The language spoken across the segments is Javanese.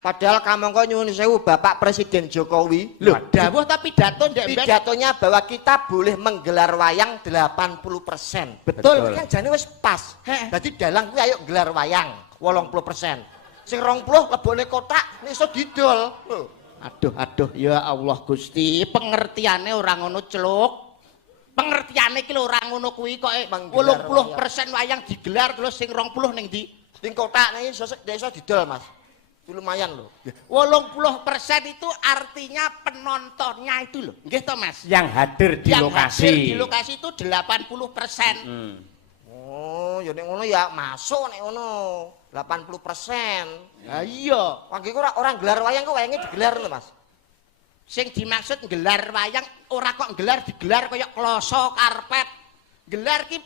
Padahal kamangka nyuwun sewu Bapak Presiden Jokowi. Loh, dawuh tapi pidato ndek pidatonya bahwa kita boleh menggelar wayang 80%. Betul. Kan jane wis pas. Dadi dalang kuwi ayo gelar wayang 80%. Sing 20 lebone kotak nek iso didol. Aduh, ya Allah Gusti, pengertiane ora ngono, Celuk. Pengertiane iki lho ora ngono kuwi kok 80% wayang digelar terus sing 20 ning ndi? Ning kotak nek iso didol, Mas. Itu lumayan loh. 80% itu artinya penontonnya itu loh. Nggih to, Mas? Yang hadir di yang lokasi. Hadir di lokasi itu 80%. Oh, ya nek ngono ya masuk nek ngono. 80%. Ya iya. Wong iki ora gelar wayang kok wayange digelar lho, Mas. Sing dimaksud gelar wayang ora kok gelar digelar kaya kloso karpet. Gelar ki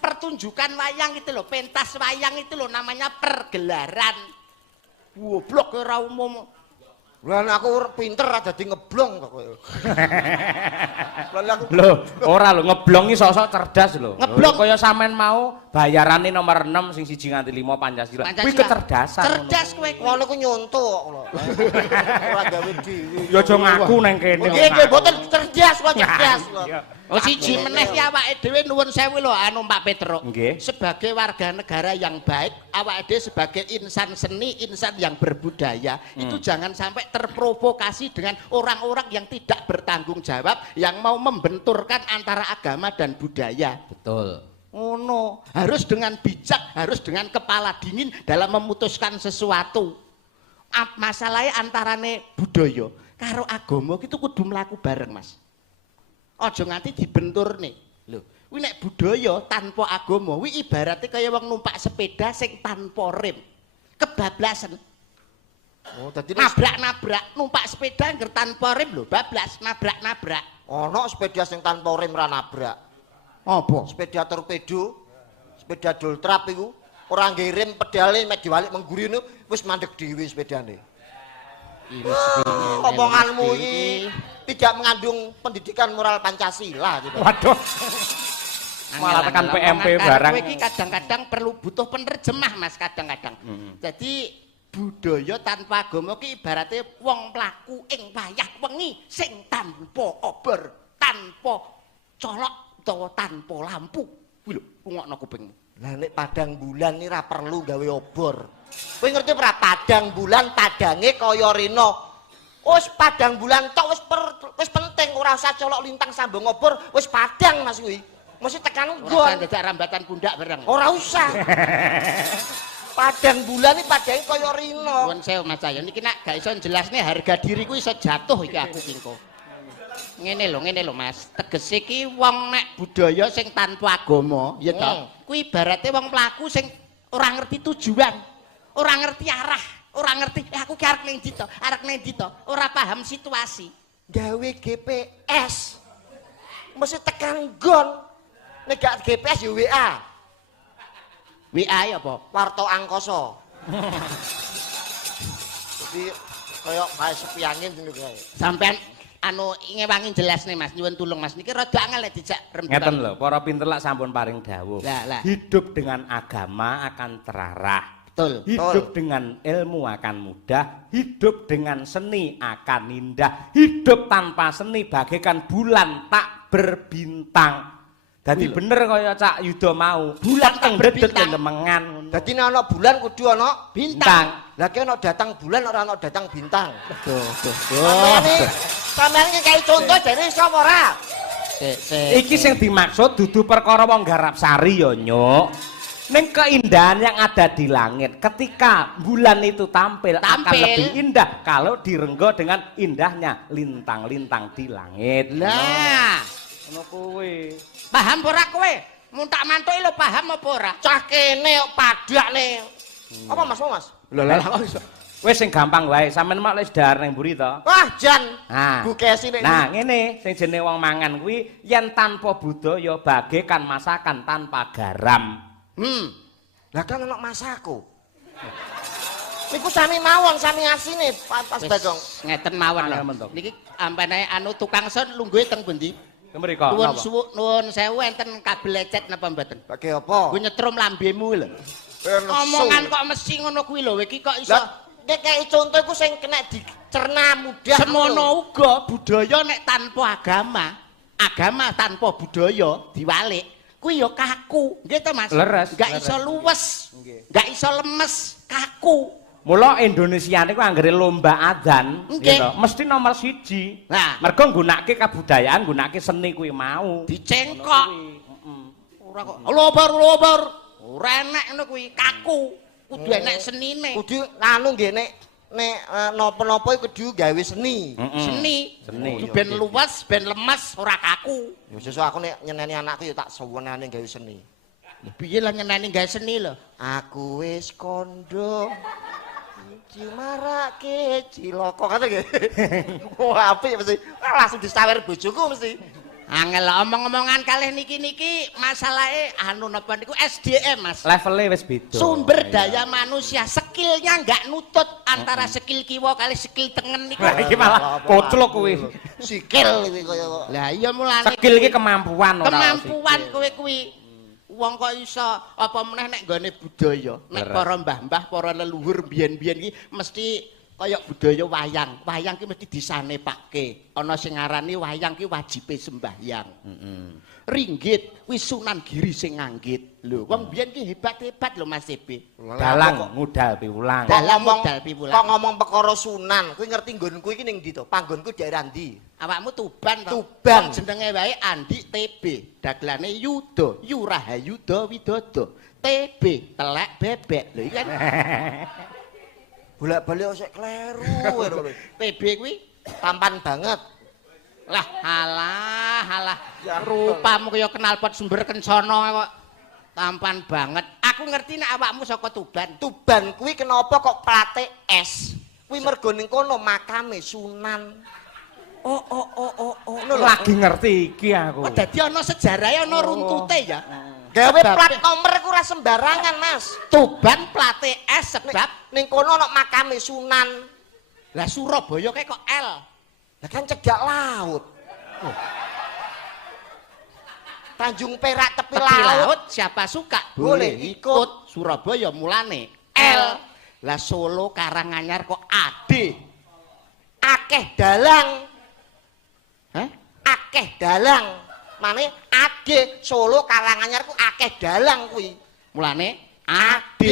pertunjukan wayang itu loh, pentas wayang itu loh namanya pergelaran. Goblok ora umum. Lah aku pinter ada dadi ngeblong kok kowe. Lho, ora lho ngeblong iki sok-sok cerdas lho. Ngeblong kaya sampean mau bayarane nomor 6 sing 1 nganti 5 Pancasila. Kuwi kecerdasan. Cerdas kowe. Ngono ku nyonto kok lho. Ora gawe dhewe. Ya aja ngaku nang kene. Nggih, mboten cerdas kok cerdas. Oh siji meneh ki awake dhewe nuwun sewu lho anu Pak Petruk. Nggih. Sebagai warga negara yang baik, awake dhewe sebagai insan seni, insan yang berbudaya, itu jangan sampai terprovokasi dengan orang-orang yang tidak bertanggung jawab yang mau membenturkan antara agama dan budaya. Betul. Oh no, harus dengan bijak, harus dengan kepala dingin dalam memutuskan sesuatu. Masalahnya antarane budaya karo agama itu kudu mlaku bareng, Mas. Aja nganti dibentur nih. Lho, kuwi nek budaya tanpa agama, kuwi ibaratnya kaya wong numpak sepeda sing tanpa rem. Kebablasan. Oh, dadi nabrak-nabrak, numpak sepeda ngger tanpa rem lho, bablas, nabrak-nabrak. Ono sepeda sing tanpa rem ra nabrak. Apa? Sepeda torpedo, sepeda doltrap iku ora nggae rem pedale mek diwalik mengguri niku wis mandek dhewe sepedane. Omonganmu ini tidak mengandung pendidikan moral Pancasila gitu. Waduh. Malah tekan PMP barang. Kowe iki kadang-kadang perlu butuh penerjemah, Mas, kadang-kadang. Jadi budaya tanpa agama ki ibaratnya wong mlaku ing wayah wengi sing tanpa obor, tanpa colok utawa tanpa lampu. Kuwi lho, rungokno kupingmu. Lah nek padang bulan iki ra perlu gawe obor. Kowe ngerti ora padang bulan padange kaya rena. Wis padang bulan tok wis penting ora usah colok lintang sambung obor, wis padang Mas kuwi. Mesti tekan nggon. Ora dadak rambatan pundak bareng. Ora usah. Padang bulan iki padange kaya rena. Nuwun sewu Mas Cahyo niki nek gak iso jelasne harga diriku iso jatuh iki aku kingko. Ngene lho Mas, tegese iki wong nek budaya sing tanpa agama, ya toh. Kuwi ibarate wong mlaku sing ora ngerti tujuan, ora ngerti arah, ora ngerti aku ki arep ning ndi to, ora paham situasi. Gawe GPS. Mesti tekan nggon. Nek gak GPS ya WA. WA ya apa? Warta angkasa. Jadi kaya bae sepi angin ngono kae. Sampean anu ngewangi jelas nih Mas, nyuwun tulung Mas. Niki rada angel lek dijak rembugan. Ngeten lho, para pinter lak sampun paring dawuh. Lah. Hidup dengan agama akan terarah. Betul. Hidup dengan ilmu akan mudah, hidup dengan seni akan indah. Hidup tanpa seni bagaikan bulan tak berbintang. Dadi bener kaya Cak Yuda mau. Bulan tak berbintang. Lemengan. Dadi nek ana bulan kudu ana bintang. Lah ki ana datang bulan ora ana datang bintang. Tuh. Sampeyan iki kae contoh jane iso ora? Iki sing dimaksud dudu perkara wong garap sari ya, Nyuk. Ning keindahan yang ada di langit ketika bulan itu tampil akan lebih indah kalau direnggo dengan indahnya lintang-lintang di langit. Lah, ngono kuwi. Paham ora kowe? Mun tak mantuki lho paham apa ora? Cah kene kok padakne. Apa Mas? Lho kok iso. Wis sing gampang wae, sampean mak wis dahar ning mburi to. Wah, jan. Nah, bukesi nek. Nah, ngene sing jenenge wong mangan kuwi yen tanpa budaya bagaikan masakan tanpa garam. Lah kan ana masako. Niku sami mawon, sami asine pas Bagong. Ngeten mawon lho. Niki ampene anu tukang son lungguhe teng pundi? Mriko. Nuwun sewu enten kabel lecet napa mboten? Bagi apa? Ku nyetrum lambemu lho. Omongan kok mesti ngono kuwi lho, iki kok iso Kayak contoh iku sing kena dicerna mudah. Semono uga budaya nek tanpa agama tanpa budaya diwalik kuwi ya kaku. Nggih to Mas? Leres. Enggak iso luwes. Enggak iso lemes, kaku. Mula Indonesia niku anggere lomba adzan Nggih. gitu, mesti nomor 1. Nah, Mergo nggunakake kabudayaan, nggunakake seni kuwi mau. dicengkok. Ora kok lobar. Ora enek ngono kuwi, kaku. Kudu enek senine. Kudu anu nggih nek napa-napa kudu gawe seni. Seni. Seni. Kudu ben luwes, ben lemes, ora kaku. Ya sesuk aku nek nyeneni anakku ya tak sewenane gawe seni. Piye lah nyeneni gawe seni lho? Aku wis kandha cimarake cilaka kata nggih. Wah apik mesti. Langsung disawer bojoku mesti. Angel omong-omongan kalih niki masalahe anu napa niku SDM Mas. Levelnya wis beda. Sumber daya manusia, skillnya nggak nutut antara skill kiwa kali skill tengen niku. Lah iki malah koclok kuwi. Sikil kuwi kaya Lah iya mulane Skill iki kemampuan ora kemampuan sikil. kowe kuwi. Wong kok iso apa meneh nek nggone budaya. Nek para mbah-mbah, para leluhur biyen-biyen iki mesti kaya budaya wayang. Wayang ki mesti disanepake. Ana sing ngarani wayang ki wajibe sembahyang. Ringgit kuwi Sunan Giri sing nganggit. Lho, wong biyen ki hebat-hebat lho Mas CB. Dalang ngudal piwulang. Dalang ngomong modal piwulang. kok ngomong perkara Sunan, kuwi ngerti nggonku iki ning ndi to? Panggonku daerah ndi? Awakmu Tuban to? Tuban. Wong jenenge wae Andi TB. Dagelane Yuda, Yurahayuda Widodo. TB, telek bebek. Lho iki kan Bolak-balik sik kleru lho. TB kuwi Tampan banget. lah halah. Rupamu kaya knalpot sumber kencana kok. Tampan banget. Aku ngerti nek awakmu saka Tuban. Tuban kuwi kenapa kok plate S? Kuwi mergo ning kono makame Sunan. Oh. Lagi ngerti iki aku. Oh, dadi ana sejarahe ana runtute ya. Gawe Sebab- plat nomor iku ora sembarangan, Mas. Tuban plate S sebab Ning kono ana makame Sunan. lah Surabaya kayak kok L. Lah kan cedhak laut. Tanjung Perak tepi Tepi laut. laut siapa suka Boleh ikut. Surabaya mulane L. Lah Solo Karanganyar kok AD. Akeh dalang. Hah? Akeh dalang. Mane ade Solo Karanganyar ku akeh dalang kuwi. Mulane AD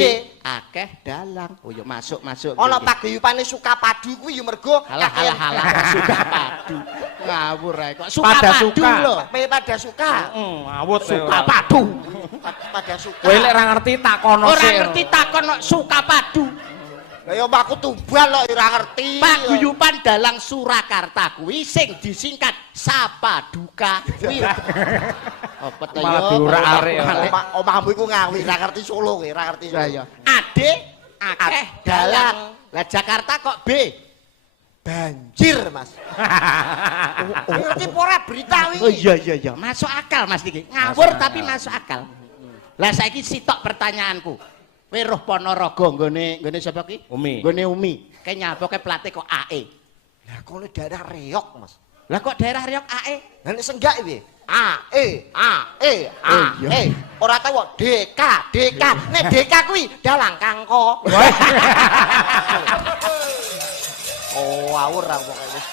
akeh dalang. Oh ya masuk. Ana paguyupane Sukapadu kuwi ya mergo Halah suka padu. Ngawur ae kok suka Pada padu suka. lho. pada suka. Awut Suka padu. Pada suka. Kowe lek ora ngerti takono Ora sik. ngerti takon kok suka padu. Lah ya aku Tuban lho ora ngerti. Paguyuban dalang Surakarta kuwi sing disingkat Sapaduka. Kuwi. Apa to Malah ya? diurak-arik ya. Omahmu iku ngawi ora ngerti Solo kowe, ora ngerti. Lah ya. Ade akeh dalang. Lah Jakarta kok B. Banjir, Mas. Ngerti apa ora berita Oh wingi? iya. Masuk akal Mas iki. Ngawur tapi masuk akal. Lah saiki sitok pertanyaanku. Kowe roh Ponorogo nggone sapa ki? Umi. Nggone Umi. Kayak nyapoke plate kok AE. Lah kono daerah Reok, Mas. Lah kok daerah Riok AE? Lah nek senggak piye? AE. iya. Ora tau kok DK. Nek DK kuwi dalang kangko. Oh, awur aku pokoke wis.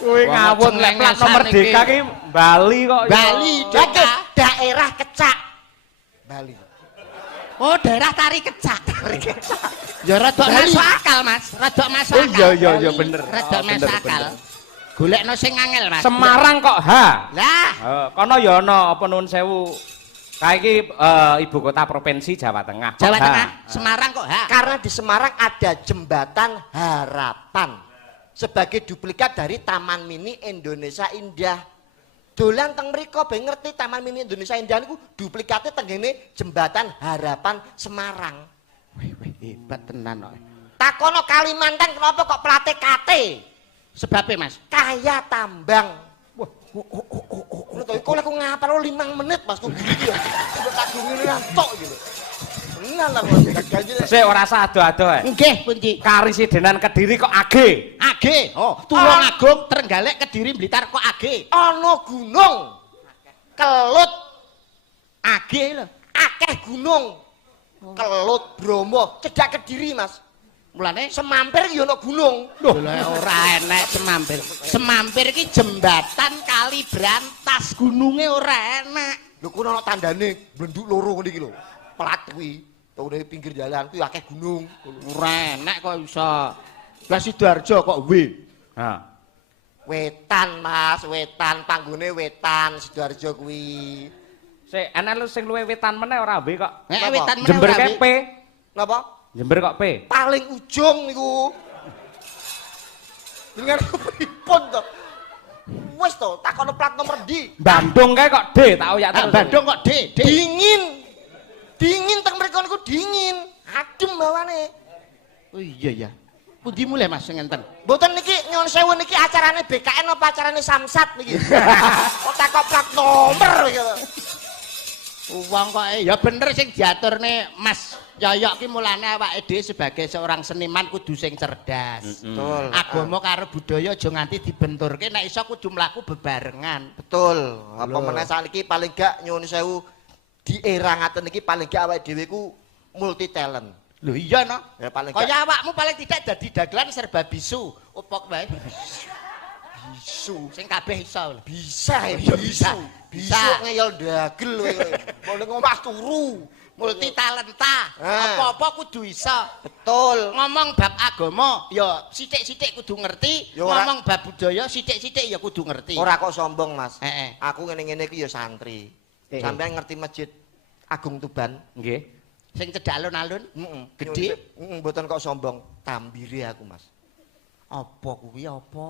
Kowe ngawut lek plat nomor DK ki Bali kok. ya. Bali, DK. Daerah Kecak. Bali. Oh, daerah Tari Kecak. Ya rada masuk akal, Mas. Rada masuk Oh akal. iya bener. Rada Oh, masuk akal. Golekno sing angel, Mas. Semarang kok H. Lah, Kono ya ana apa nuwun sewu. Kaiki ibu kota provinsi Jawa Tengah. Kok Jawa H? Tengah, Semarang kok ha. Karena di Semarang ada jembatan Harapan sebagai duplikat dari Taman Mini Indonesia Indah. Dolan teng mriko ben ngerti Taman Mini Indonesia Indah niku duplikate teng ngene jembatan Harapan Semarang. Wih, hebat tenan kok. Takono Kalimantan kenapa kok plate KT? Sebabnya, Mas. Kaya tambang. Wah, ngono to iku lek aku ngapal 5 menit Mas kok gini ya. Coba tak gungine rantok gitu. Tenan lah kok ganjil. Sik ora usah ado-ado ae. Nggih, Pundi. Karisidenan Kediri kok AG. AG. Oh, Tulungagung, Trenggalek, Kediri, Blitar kok AG. Ana gunung. Kelut AG lho. akeh gunung. Kelut, Bromo, cedhak Kediri, Mas. Mulane Semampir ya ana gunung. lho ora enek semampir. Semampir iki jembatan kali Brantas, gununge ora enek. Lho kono ana tandane blenduk loro ngene iki lho. Plat kuwi. Tone pinggir jalan kuwi akeh gunung. Ora enek kok iso. Lah Sidoarjo kok W. Ha. Wetan Mas, wetan panggone wetan Sidoarjo kuwi. Sik, ana lu sing luwe wetan meneh ora W kok. Nek wetan meneh Jember ora ke W. P. Napa? Jember kok P. Paling ujung niku. Dengan pripun to? Wes to, takono plat nomor ndi? Bandung kae kok D, tak oyak terus. Bandung kok D. Dingin. Dingin teng mriko niku dingin. Adem bawane. Oh iya ya. Pundi mulai Mas sing ngenten? Mboten niki nyuwun sewu niki acarane BKN apa acarane Samsat niki? Kok takok plat nomor iki lho. Wong kok ya bener sing diaturne Mas Yoyok ki mulane awake dhewe sebagai seorang seniman kudu sing cerdas. Betul. Agama karo budaya aja nganti dibenturke, nek iso kudu mlaku bebarengan. Betul. Apa meneh sakniki paling gak nyuwun sewu di era ngaten iki paling gak awake dhewe ku multi talent. Lho iya no. Ya paling Kaya awakmu paling tidak dadi dagelan serba bisu. Upok wae. bisu. Sing kabeh iso. Bisa ya, Iya, bisa. bisa. Bisa ngeyel dagel kowe. Boleh ngomah turu. Multi talenta. Ah. Apa-apa kudu iso. Betul. Ngomong bab agama ya sithik-sithik kudu ngerti, Ya ora- ngomong bab budaya sithik-sithik ya kudu ngerti. Ora kok sombong, Mas. Heeh. Aku ngene-ngene iki ya santri. Sampeyan ngerti Masjid Agung Tuban? Nggih. Sing cedhak alun-alun? Heeh. Gede? Mboten kok sombong. Tambire aku, Mas. Apa kuwi apa?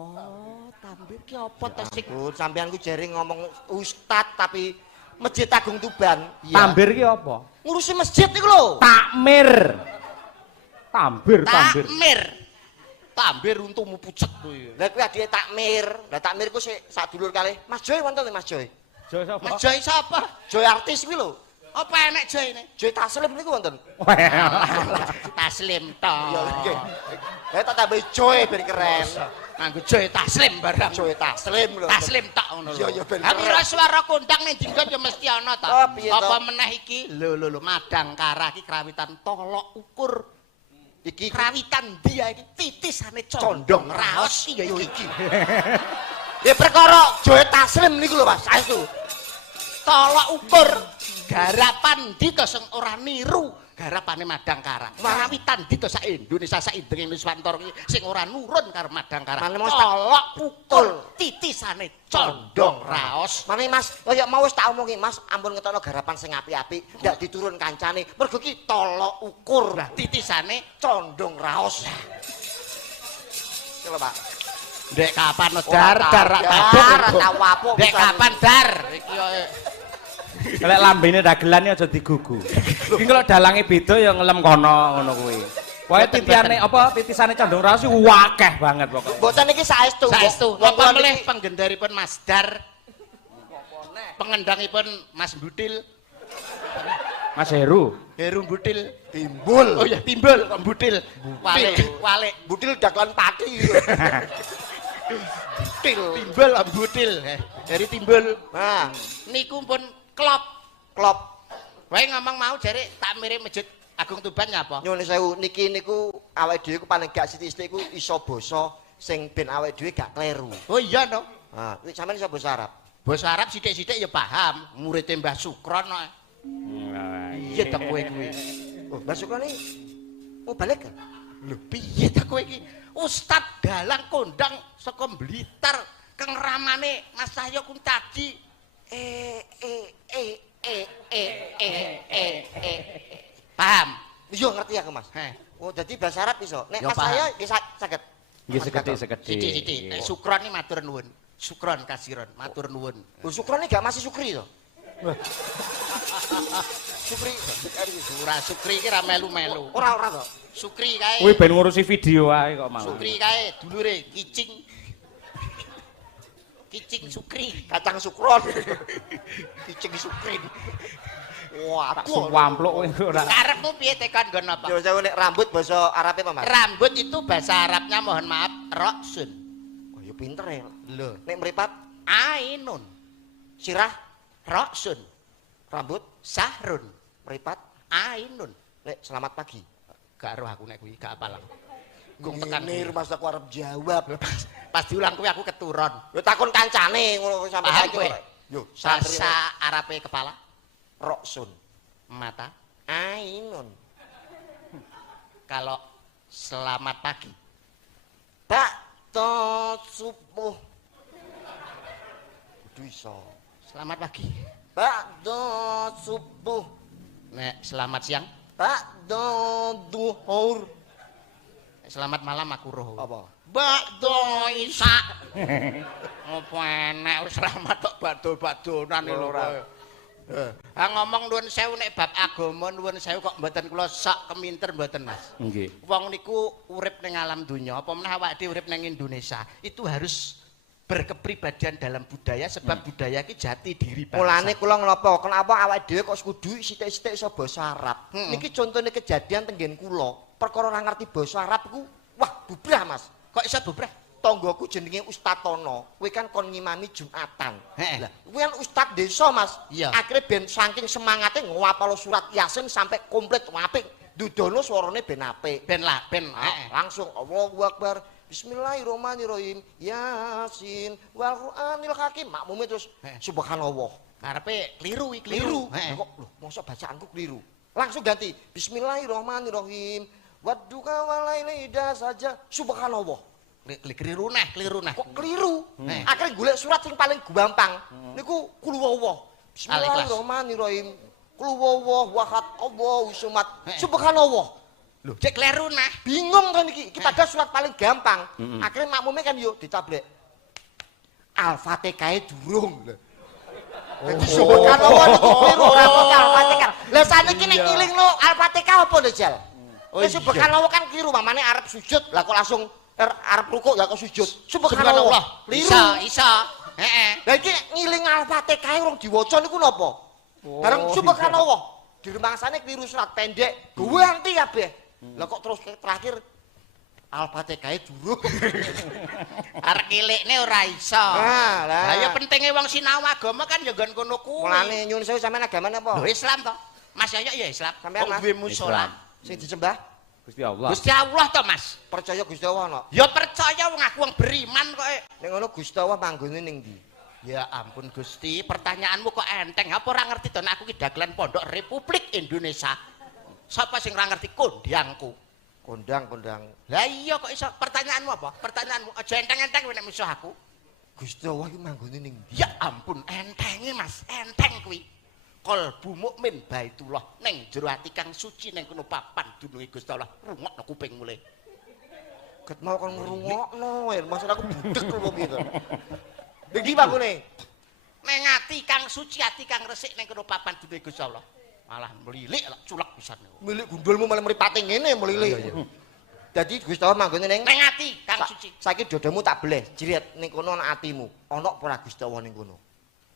Tambir ki apa to sing Sampeyan ku jere ngomong ustad tapi Masjid Agung Tuban. Tambir ki apa? Ngurusi masjid niku lho. Takmir. Tambir. takmir. Tambir untumu pucet kuwi. Lah kuwi adike takmir. Lah takmir ku sik sadulur kalih. Mas Joy wonten lho Mas Joy. Jo sapa? Mas Joy sapa? Joy artis kuwi lho. Apa enek Joyne? Joy Taslim niku wonten. Taslim to. Ya nggih. Lah tak tambah Joy ben keren. Nganggo Joy Taslim barang. Joy Taslim lho. Taslim tok ngono lho. Iya, iya, ben Tapi keren. ora swara kondang ning dinggon ya mesti ana ta. Oh, piye to? Apa meneh iki? Lho madang kara iki krawitan tolok ukur. Iki Krawitan dia iki titisane condong raos iya iki. ya perkara Joy Taslim niku lho Mas. Saestu. Tolok ukur garapan dito sing ora niru garapane Madangkara. Krawitan dito sak Indonesia sak indenge Nuswantara iki sing ora nurun karo Madangkara. Mane Mas Tolok ukur titisane condong raos. Mane Mas, kaya mau wis tak omongi Mas, ampun ngetokno garapan sing apik-apik, ndak diturun kancane. Mergo ki tolok ukur, Lah titisane condong raos. Coba Pak. Dek kapan no, Ora dar dar, tak wapuk Dek pisan. kapan dar iki yo Lek lambene dagelan aja digugu. Iki kalau dalange beda ya ngelem kono ngono kuwi. Pokoke titiane apa titisane condong raos iki wakeh banget pokoknya. Mboten iki saestu. saestu Wong apa kula melih niki- penggendaripun Mas Dar pengendangipun Mas Butil Mas Heru. Heru Butil timbul. oh ya timbul kok Butil walik Budil dagelan pati gitu. Til. timbul kok Butil dari timbul Nah, niku pun klop klop wae ngomong mau jare tak mirip Masjid Agung Tuban nyapa nyuwun sewu niki niku awake dhewe ku paling gak sithik-sithik ku iso basa sing ben awake dhewe gak kleru. oh iya no Nah, kuwi sampeyan iso basa Arab. basa Arab sithik-sithik ya paham muridé Mbah Sukron no. Iya ta kowe kuwi. Oh, Mbak Sukron iki mau balik kan? Lho piye ta kowe iki? Ustad dalang kondang saka Blitar keng ramane Mas Cahyo kun tadi. Paham? Iya ngerti aku, Mas. Heh. Oh, jadi bahasa Arab iso. Nek Ya, Mas paham. saya bisa saged. Nggih sekedhik-sekedhik. Sithik-sithik. Nek Sukron iki matur nuwun. Sukron kasiron, matur nuwun. Oh, Sukron iki gak masih Sukri to? Sukri. Ora Sukri iki ra melu-melu. Ora to. Sukri kae. Kuwi ben ngurusi video ae kok malah. Sukri kae dulure Kicing. Kicing Sukri. Kacang Sukron. Kicing Sukri. Wah, Tak suwampluk kowe ora. Karepmu piye tekan nggon apa? Yo saya nek rambut bahasa Arabe apa, Mas? Rambut itu bahasa Arabnya mohon maaf roksun. Oh, yo pinter ya. Lho, Nek mripat ainun sirah roksun rambut sahrun mripat ainun. nek selamat pagi. Gak roh aku nek kuwi gak apal. Gong tekan Ngene Mas aku arep jawab. pas diulang kuwi aku keturun. Yo takon kancane ngono sampe Paham saiki. kowe? Yo, Sasa arepe kepala, Roksun. mata. Ainun. Kalau selamat pagi. Bakto subuh. Kudu iso. Selamat pagi. Bakto subuh. Nek selamat siang. Bakto duhur. Selamat malam aku roh. Apa? Bakdo isa. Apa enek wis selamat tok bakdo-bakdonan lho. Ah ngomong nuwun sewu nek bab agama nuwun sewu kok mboten kula sak keminter mboten Mas. Nggih. Wong niku urip ning alam donya apa meneh awake dhewe urip ning Indonesia itu harus berkepribadian dalam budaya sebab budaya ki jati diri bangsa. Mulane kula ngopo? Kenapa awake dhewe kok kudu sithik-sithik iso basa Arab? Niki contone kejadian tenggen kula. Perkara ora ngerti basa Arab iku wah bubrah Mas. Kok iso bubrah? Tanggoku jenenge Ustaz Tono. Kowe kan kon ngimami Jumatan. Heeh. Lah, kowe kan ustaz desa, Mas. Iya. Akhire ben saking semangate ngapal surat Yasin sampai komplit apik. Dudono suarane ben apik. Ben lah, ben Langsung Allahu Akbar. Bismillahirrahmanirrahim. Yasin wal Qur'anil Hakim. Makmume terus subhanallah. Karepe kliru iki Keliru. Heeh. Kok lho, mosok bacaanku keliru. Langsung ganti. Bismillahirrahmanirrahim. Wadduka walaili ida saja subhanallah. Kliru nah. Kok keliru? Akhirnya golek surat sing paling gampang. Niku kul huwallah. Bismillahirrahmanirrahim. Kul huwallah wahad Allahu samad. Subhanallah. Lho, cek kleru nah. Bingung kan iki. Iki padahal surat paling gampang. Akhirnya makmume kan yo ditablek. Al-Fatihah durung. Jadi subhanallah niku keliru Al-Fatihah. Lah saniki nek ngilingno Al-Fatihah apa lho, Jal? Subhanallah kan keliru, mamane arep sujud. Lah kok langsung arep rukuk ya kok sujud. Subhanallah. Isa. Heeh. Lah iki ngiling Al-Fatihah urung diwaca niku napa? Bareng subhanallah. Dirumangsane keliru surat pendek, ganti kabeh. Lah kok terus terakhir Al-Fatihah durung. Arek kilikne ora iso. Ah, lah. Lah ya pentinge wong sinau agama kan ya nggon kono kuwi. Mulane nyuwun sewu sampean agamane apa? Lho Islam to. Mas Yoyo ya Islam. Sampean, Kok Mas? duwe musala. Sing disembah Gusti Allah. Gusti Allah to, Mas. percaya Gusti Allah ana. Ya percaya wong aku wong beriman kok. Nek ngono Gusti Allah manggone ning ndi? Ya ampun Gusti, pertanyaanmu kok enteng. Apa ora ngerti to nek aku ki dagelan Pondok Republik Indonesia. Sapa sing ora ngerti kondangku? Kondang. Lah iya kok iso pertanyaanmu apa? Pertanyaanmu aja enteng-enteng nek musuh aku. Gusti Allah iki manggone ning ndi? Ya ampun entenge Mas, enteng kuwi. Kalbu mukmin Baitullah ning jero ati kang suci ning kono papan dununge Gusti Allah. Rungokno kupingmu le. Ket mau kon ngrungokno, maksud aku budek lho piye to. Ning ndi pangune? Ning ati kang suci, ati kang resik ning kono papan dununge Gusti Allah. Malah melilik lak culak pisan. Milik gundulmu malah mripate ngene melilik. Dadi Gusti Allah manggone ning ati kang suci. Saiki dodomu tak beleh, jiret ning kono ana atimu. Ana apa ora Gusti Allah ning kono?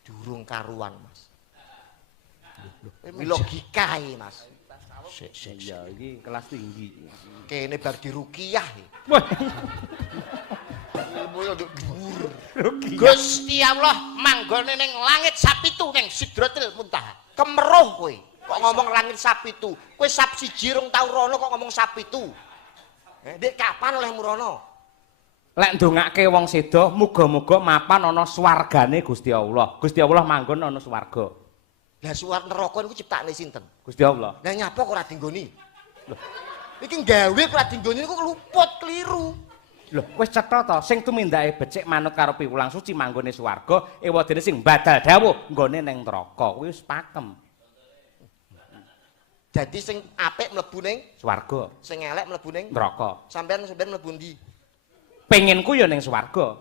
Durung karuan, Mas. Logika iki, Mas. Iya, iki kelas tinggi. Kene bar diruqyah. Wah, Ilmu yo dhuwur. Gusti Allah manggone ning langit sapitu ning Sidratil Muntaha. Kemeruh kowe. Kok ngomong langit sapitu? Kowe sap siji rong tau rono kok ngomong sapitu. Dek kapan oleh murono? lek ndongake wong sedo muga-muga mapan ana swargane Gusti Allah. Gusti Allah manggon ana swarga. Lah suwar neraka niku ciptakane sinten? Gusti Allah. Lah nyapa kok ora dinggoni? Lho. Iki gawe kok ora dinggoni niku luput keliru. Lho, wis cetha to, sing tumindake becik manut karo piwulang suci manggone swarga, ewadene sing badal dawuh nggone ning neraka. Kuwi wis pakem. Jadi sing apik mlebu ning Swarga, sing elek mlebu ning neraka. sampean mlebu ndi? Penginku ya ning swarga.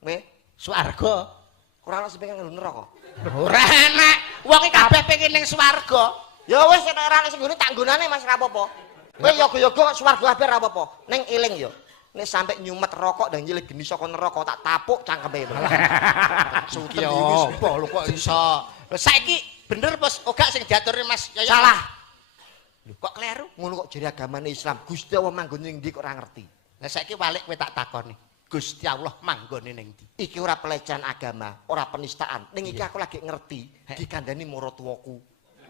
Kowe Swarga. ora ana sing pengen nang neraka. Ora enak. Wong iki kabeh pengen ning swarga. Ya wis nek ora ana sing nggone tak nggonane Mas ra apa-apa. Kowe yoga-yoga swarga kabeh ra apa-apa. Ning eling ya. Nek sampe nyumet rokok dan nyilih geni saka neraka tak tapuk cangkeme. Suki apa lho kok iso. Lah saiki bener bos ogak sing diaturi Mas Yoyo. Salah. Lho kok kleru? Ngono kok jere agamane Islam. Gusti Allah manggone ning ndi kok ora ngerti. Lah saiki balik kowe tak takoni. Gusti Allah manggone ning ndi? Iki ora pelecehan agama, ora penistaan. Ning iki aku lagi ngerti dikandani maratuwaku.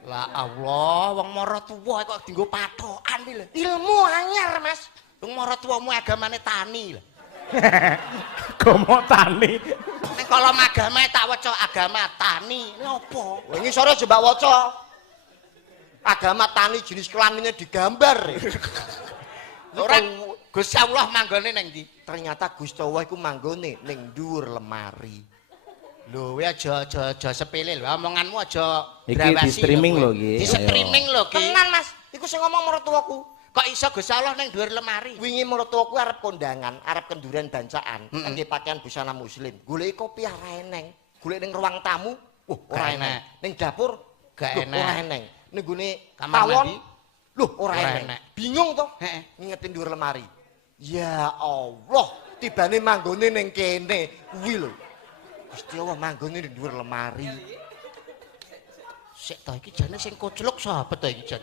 Lah Allah, wong mara tuwa kok dienggo patokan iki lho. Ilmu anyar, Mas. Wong maratuwamu agamane tani lho. Gomo tani. Nek kalau agama tak waca agama tani. Ini apa? Wingi sore jebak waca. Agama tani jenis kelaminnya digambar. Ora Gusti Allah manggone ning ndi? Ternyata Gusti Allah iku manggone ning dhuwur lemari. Lho, kowe aja sepele lho, omonganmu aja Iki drawasi. di streaming lho iki. Di streaming lho iki. Tenan Mas, iku sing ngomong maratuwaku. Kok iso Gusti Allah ning dhuwur lemari? Wingi maratuwaku arep kondangan, arep kenduran bancaan, ngangge pakaian busana muslim. Goleki kopiah ra eneng. Golek ning ruang tamu, ora enek. Ning dapur Gak enek. Ora eneng. Ning gone Kamar tawon, mandi? ora enek. Bingung to? Heeh. Ngingetin dhuwur lemari. Ya Allah, tibane manggone ning kene kuwi lho. Gusti Allah manggone ning dhuwur lemari. Sik to iki jane sing kocluk sapa to iki jan?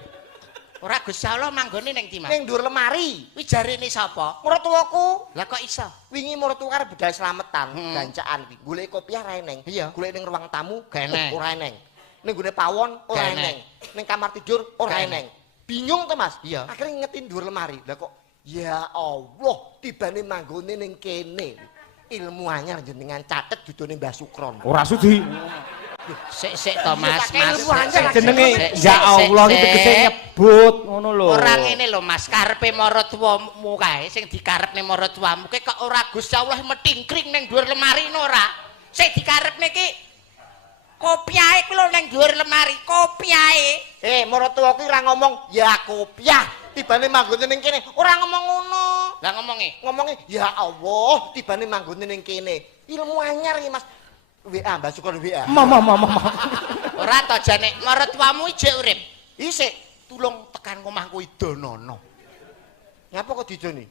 Ora Gusti Allah manggone ning ndi, Mas? Ning dhuwur lemari. Kuwi jarene sapa? Maratuwaku. Lah kok iso? Wingi maratuwaku arep budal slametan, bancaan kuwi. Golek kopiah ra eneng. Iya. Golek ning ruang tamu Gak enek. ora eneng. Ning gone pawon ora Gak enek. eneng. Ning kamar tidur ora Gak eneng. Bingung to, Mas? Iya. Akhirnya ngetin dhuwur lemari. Lah kok ya Allah, tibane manggone ning kene. Ilmu anyar jenengan catet dudune Mbah Sukron. Ora sudi. Sik to Mas, Pakai Mas. ilmu anyar Sik, Jenenge sik, ya sik, Allah sik, iki tegese sik. nyebut ngono lho. Ora ngene lho Mas, karepe maratuwamu kae sing dikarepne maratuwamu kae kok ora Gusti Allah metingkring ning dhuwur lemari ora. Sing dikarepne ki kopiahe kuwi lho ning dhuwur lemari, kopiahe. Maratuwaku ora ngomong ya kopiah, tibane manggone ning kene. Ora ngomong ngono. Lah ngomonge, Ngomongnya ya Allah, tibane manggone ning kene. Ilmu anyar iki Mas. WA Mbak Sukron WA. Mama. ora to jane maratuwamu ijek urip. Isik Tulung tekan omahku idonono. ngapa kok didoni?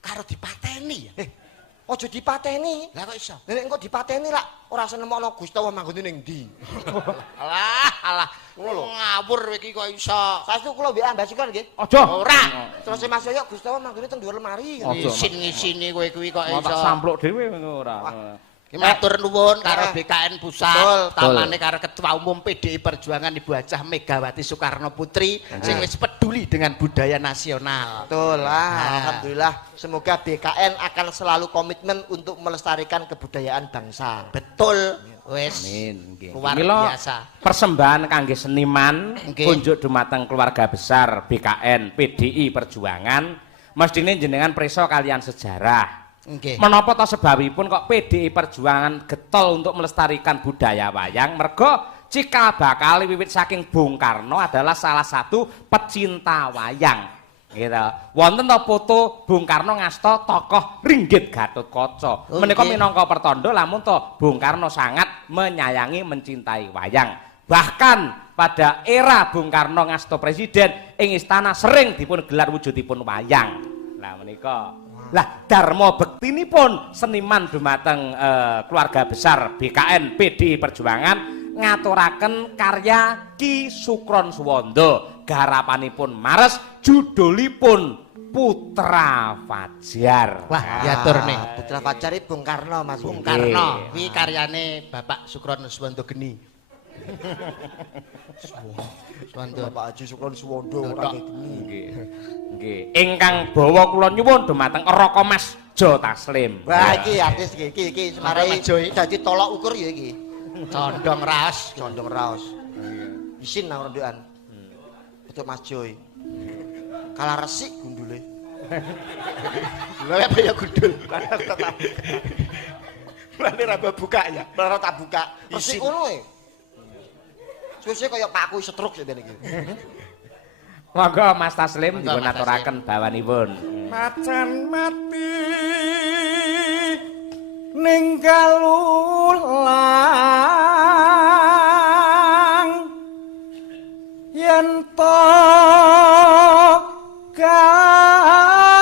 Karo dipateni ya. Aja dipateni. Lah kok iso? Nek engko dipateni lak ora senemokno Gusti Allah manggone ning ndi. Alah. Ngono lho. Ngawur iki kok iso. Saestu kula WA Mbak Sukron nggih. Aja. Ora. Terus Mas Yoyo Gusti Allah manggone teng dhuwur lemari. Aja. Ngisin-ngisini kowe kuwi kok Mau iso. tak sampluk dhewe ora. Ki matur nuwun karo BKN Pusat, Betul, tamane karo Ketua Umum PDI Perjuangan Ibu Hajah Megawati Soekarno Putri sing wis peduli dengan budaya nasional. Betul lah, alhamdulillah. Semoga BKN akan selalu komitmen untuk melestarikan kebudayaan bangsa. Betul. Wis Amin nggih. luar Iki lho biasa. persembahan kangge seniman Nggih. kunjuk dumateng keluarga besar BKN PDI Perjuangan mestine jenengan preso kalian sejarah. Nggih. Menapa to sebabipun kok PDI Perjuangan getol untuk melestarikan budaya wayang mergo cikal bakal wiwit saking Bung Karno adalah salah satu pecinta wayang. Gitu. Wonten to foto Bung Karno ngasta tokoh Ringgit Gatotkaca. Oh, Menika nggih. minangka pertanda lamun to Bung Karno sangat menyayangi mencintai wayang. Bahkan pada era Bung Karno ngasta presiden ing istana sering dipun gelar wujudipun wayang. Lah menika. Lah Darmo bektinipun seniman dumateng keluarga besar BKN PDI Perjuangan ngaturaken karya Ki Sukron Suwondo, garapanipun Mares, judulipun Putra Fajar. Wah, yatur nih. Putra Fajar iki Bung Karno Mas. Bung Karno, kuwi karyane Bapak Sukron Suwondo Geni. Suwondo. Bapak Haji Sukron Suwondo ora geni. Nggih. Ingkang bawa kula nyuwun dumateng Raka Mas Jo Taslim. Wah iki artis iki semare Mas Joy. dadi tolak ukur ya iki. Condong raos. Condong raos. Isin nang rendukan. Betul Mas Joy. Kalah resik gundule. Lha apa ya gundul? Berarti raba buka ya. Ora tak buka. Resik Isin. ngono e. Suwe kaya pakku setruk sik ben iki. Monggo Mas Taslim Monggo, dipun Mas aturaken bawanipun. Macan mati ninggal ulang yen to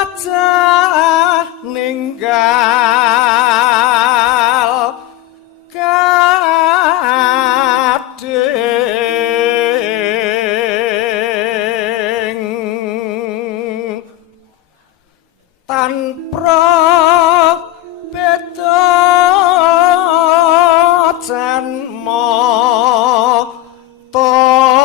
gajah ninggal gading tanpa beda janma tama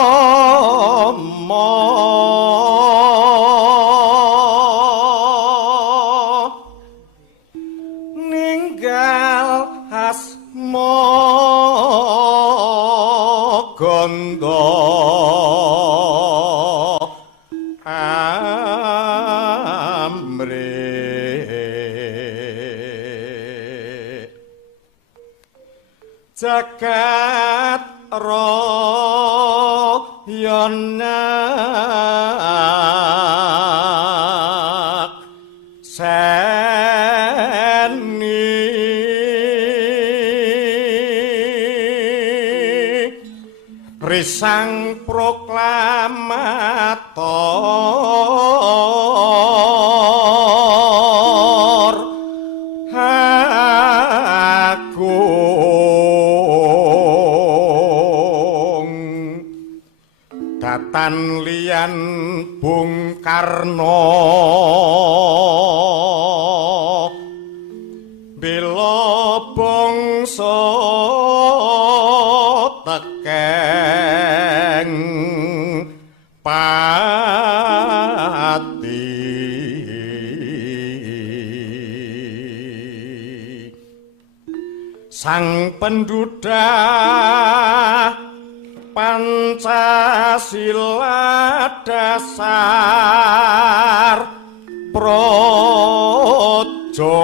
enggal asma gondo amre jagat royonak seni risang proklamator agung datan liyan Bung Karno bela bangsa tekeng pati sang penduda Pancasila dasar projo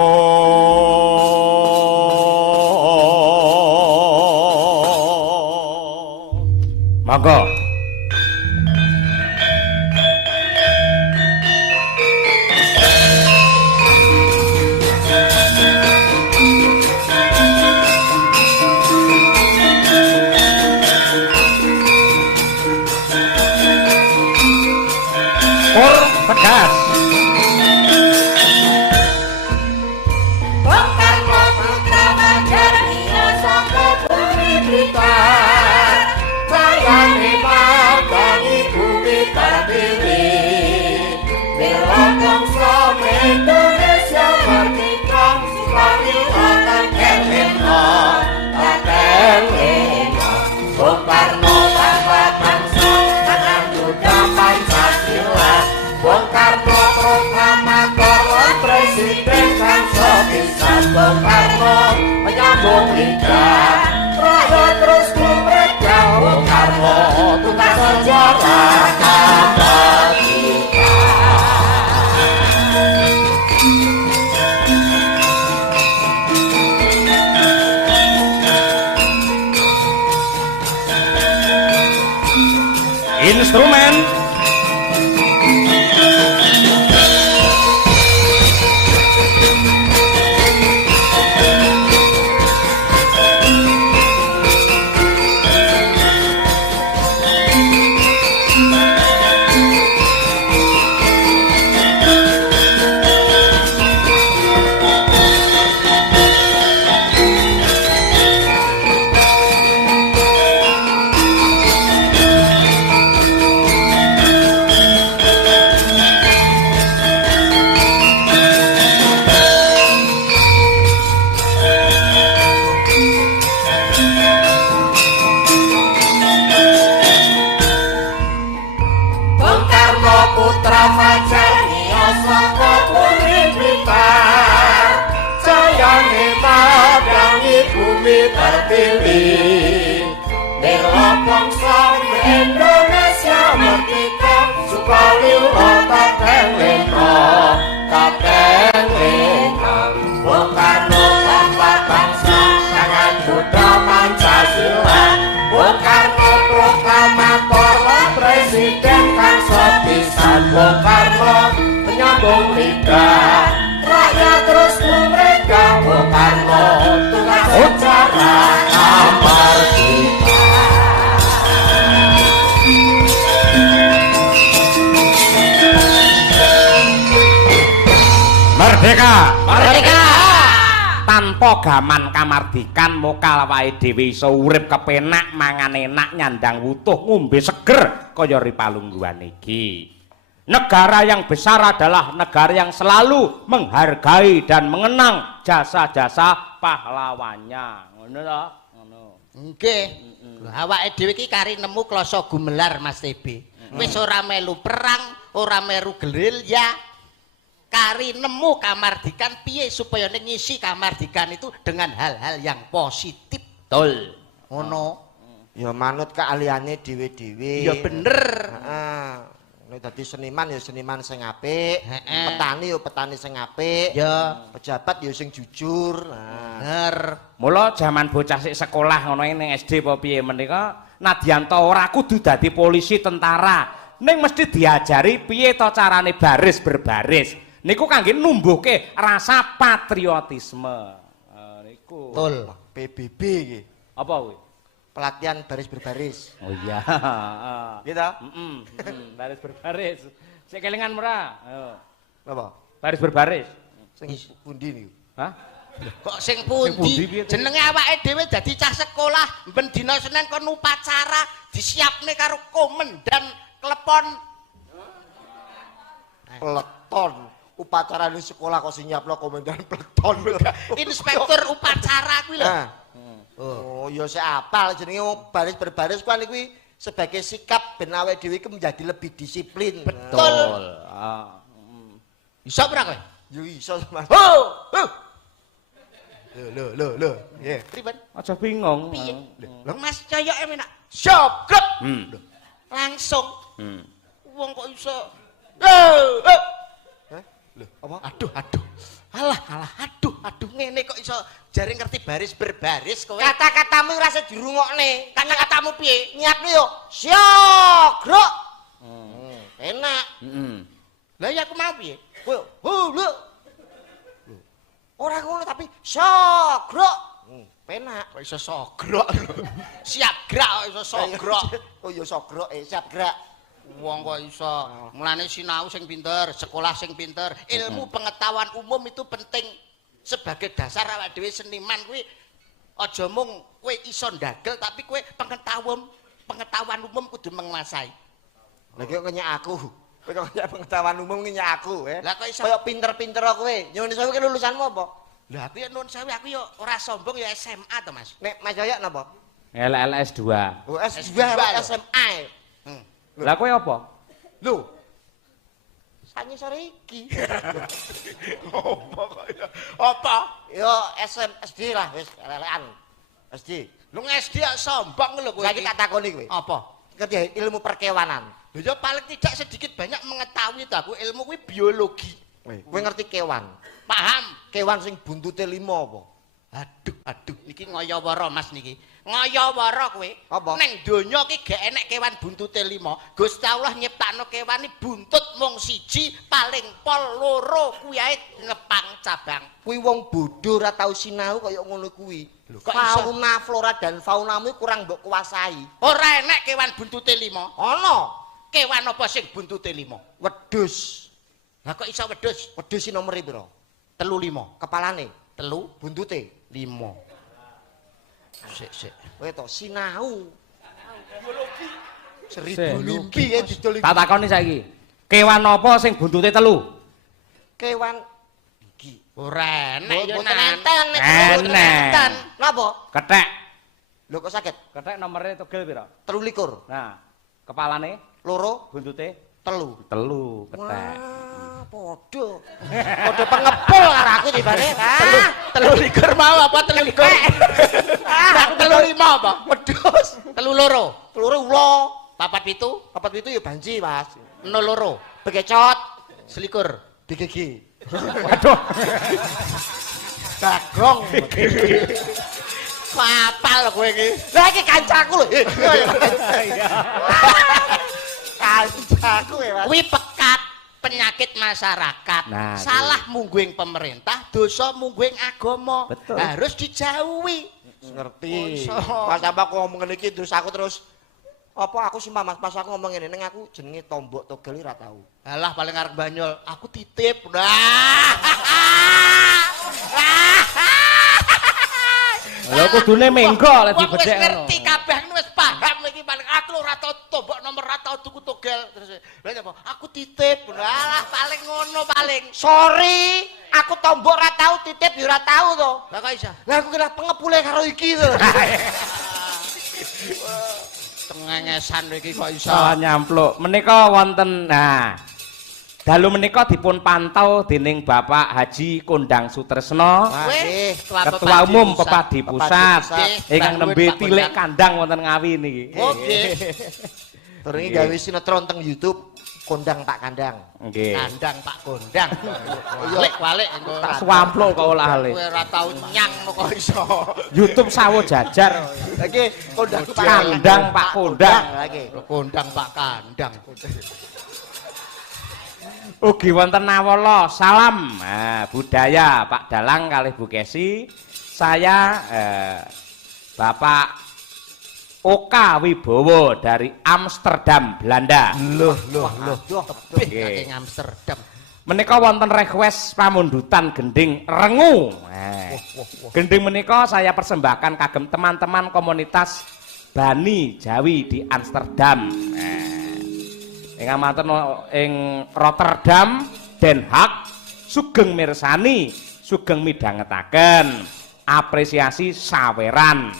monggo tegas Bung Karno putra Majarmia saka bumi Blitar sayane padangi bumi Pertiwi bela bangsa Indonesia merdeka sekali akan kelena Bung Karno tanpa bangsa akan duda Pancasila Bung Karno proklamator presiden bangsa bisa Bung Karno menyambung lidah rakyat terus kumreka Bung Karno tugas sejarah kapal kita instrumen Bung Karno putra Majarmia saka bumi Blitar sayane padangi bumi Pertiwi bela bangsa Indonesia merdeka supaya takeng lena Bung Karno tanpa bangsa jangan duda Pancasila Bung Karno proklamator presiden bangsa pisan Bung Karno menyambung lidah rakyat terus kumreka Bung Karno tugas sejarah kapal kita merdeka merdeka tanpa gaman kamardikan mokal wae dhewe iso urip kepenak mangan enak nyandang wutuh ngombe seger kaya ripalungguhan iki negara yang besar adalah negara yang selalu menghargai dan mengenang jasa-jasa pahlawannya ngono to ngono nggih awake dhewe iki kari nemu kloso gumelar Mas TB wis ora melu perang ora meru gerilya kari nemu kamardikan piye supaya ning ngisi kamardikan itu dengan hal-hal yang positif. Betul. Ngono. Ya manut keahliane dhewe-dhewe. Ya bener. Heeh. Nek dadi seniman ya seniman sing apik, Heeh. petani ya petani sing apik, Ya pejabat ya sing jujur. Nah, bener. Mula jaman bocah sik sekolah ngono ning SD apa piye menika nadyanto ora kudu dadi polisi tentara. Ning mesti diajari piye to carane baris berbaris. Niku kangge numbuhke rasa patriotisme. Niku. Betul. PBB iki. Apa kuwi? Pelatihan baris berbaris. Oh iya. Gitu. Baris berbaris. Sik kelingan ora? Ayo. Apa? Baris berbaris. Sing pundi niku? Hah? Kok sing pundi pundi? piye to? Jenenge awake dhewe dadi cah sekolah, ben dina Senin kon upacara disiapne karo komandan klepon. Peleton. Upacara di sekolah kok sing nyiapno komandan peleton. Inspektur upacara kuwi lho. Nah. Oh, ya sik apal jenenge baris berbaris kuwi kuwi sebagai sikap ben awake dhewe iki menjadi lebih disiplin. Betul. Iso ora kowe? Yo iso Mas. Ho! Lho. Nggih. Priben? Aja bingung. Piye? Lho Mas coyoke menak. Siap, grep. Langsung. Wong kok iso. Lho, apa? Aduh. Alah, aduh ngene kok iso jare ngerti baris berbaris kowe. Kata-katamu ora usah dirungokne. Kata-katamu piye? Nyiapne yo syogrok. Enak. Lah ya aku mau piye? Kowe lho. Ora ngono tapi syogrok. Penak. Kok iso sogrok. Siap gerak kok iso sogrok. Oh ya sogrok siap gerak. Wong kok iso. Mulane sinau sing pinter, sekolah sing pinter, ilmu pengetahuan umum itu penting. Sebagai dasar awake dhewe seniman kuwi aja mung kowe iso ndagel tapi kowe pengetahuan umum kudu menguasai. Lah kok nyak aku. Kowe kok nyak pengetahuan umum nyak aku, Lah kok iso Kaya pinter-pinter kowe. Nyuwun sewu ki lulusanmu apa? Lah aku ya nuwun sewu aku ya ora sombong ya SMA to Mas. Nek Mas Yoyak napa? LLS 2. Oh, S2 lho. SMA. Lah kowe apa? Lho. Sanyi sore iki. Apa? Yo SD lah wis lelekan. SD. Lu SD ya sombong lho kowe. Saiki iki. tak takoni kowe. Apa? Ngerti ilmu perkewanan. Lho ya paling tidak sedikit banyak mengetahui ta aku ilmu kuwi biologi. Kowe ngerti kewan? Paham? Kewan sing buntute 5 apa? Aduh, iki ngayawara Mas niki. Ngayawara kowe. Apa? Neng donya iki gak enek kewan buntute 5. Gusti Allah nyiptakno kewan iki buntut mung siji, paling pol loro kuwi ae ngepang cabang. Kuwi wong bodho ora tau sinau kaya ngono kuwi. kok iso? Fauna, flora dan faunamu kurang mbok kuasai. Ora enek kewan buntute 5. Ana Kewan apa sing buntute 5? wedhus. Lah kok iso wedhus? Wedhus iki nomere pira? 35. Kepalane, 3, buntute 5. Sik. kowe to sinau. Biologi. Sik. Seribu mimpi ya didol iki. Tak takoni saiki. Kewan apa sing buntute 3? Kewan iki. Ora enek yo Mboten nan. enten. Enek. Napa? Kethek. Lho kok sakit? Kethek nomere tugel pira? 23. Nah, kepalane Loro, buntute 3. 3 kethek. Wah, padha. Padha pengepul karo aku tibane. Ah, 23 mau apa 23? ah, 35 apa? wedhus. 32. Loro ula. 47, Papat itu ya banji, Mas. 02. Bekecot, 21. BGG. Waduh. Bagong. Kapal kowe iki. Lah iki kancaku lho. Kancaku ya, Mas. Kuwi pekat penyakit masyarakat. Nah, salah mungguing pemerintah, dosa mungguing agama. Betul. Harus dijauhi. Ngerti. Masa? Pas apa aku ngomong ngene iki terus aku terus apa aku sumpah Mas pas aku ngomong ngene ning aku jenenge Tombok Togel ora tau. Alah paling arep banyol, aku titip. Nah. Lha kudune menggo lek Wong wis dibedhek ngono. ngerti kabeh wis paham iki paling aku ora tau tombok nomor ora tau tuku togel terus lha apa aku titip alah paling ngono paling Sorry, aku Tombok ora tau titip ya ora tau to. lah kok iso Lah aku kira pengepule karo iki to. tengengesan iki kok iso Salah nyampluk. Menika wonten nah dalu menika dipun pantau dening Bapak Haji Kondang Sutresno, Nggih, Ketua Umum Pepadi Pusat, Pusat. ingkang nembe tilik kandang wonten Ngawi niki. Oke. Terus ini gawe sinetron teng YouTube Kondang Pak Kandang. Nggih. Kandang Pak Kondang. Walik engko. Tak swamplo kok olahale. Kowe ora tau nyang kok iso. YouTube sawo jajar. Lagi Kondang Pak Kandang Pak Kondang. Lagi. Kondang Pak Kandang. Ugi wonten nawala salam budaya Pak Dalang kalih Bu Kesi. Saya Bapak Oka Wibowo dari Amsterdam, Belanda. Loh. Tebih saking Amsterdam. Menika wonten request pamundutan gending rengu. Gending menika saya persembahkan kagem teman-teman komunitas Bani Jawi di Amsterdam. Ing amanten ing Rotterdam, Den Haag, sugeng mirsani, sugeng midhangetaken. Apresiasi saweran.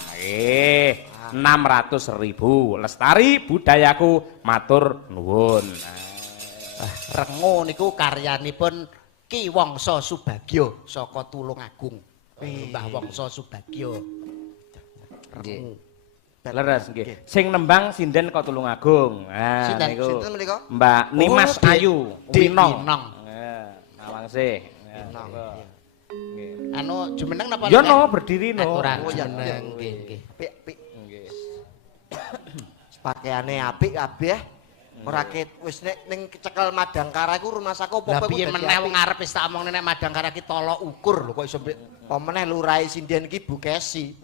600.000. Lestari budayaku matur nuwun. Rengo niku karyanipun Ki Wangsa Subagyo saka Tulungagung. Mbah Wangsa Subagyo. Rengo. Leres nggih. Sing nembang sinden kok Tulungagung. Sinten Niku menika? Mbak Nimas Ayu Winong. Nawangsih. Nggih. Anu jumeneng napa? Ya no berdiri no. Aturan Oh, ya, jumeneng nggih nggih. Pik. Pakaiane apik kabeh. Ora ket wis nek ning cekel Madangkara iku rumah saku Lah apa-apa piye meneh wong arep wis tak omongne nek Madangkara ki tolok ukur lho kok iso pemeneh lurahe sinden iki Bu Kesi.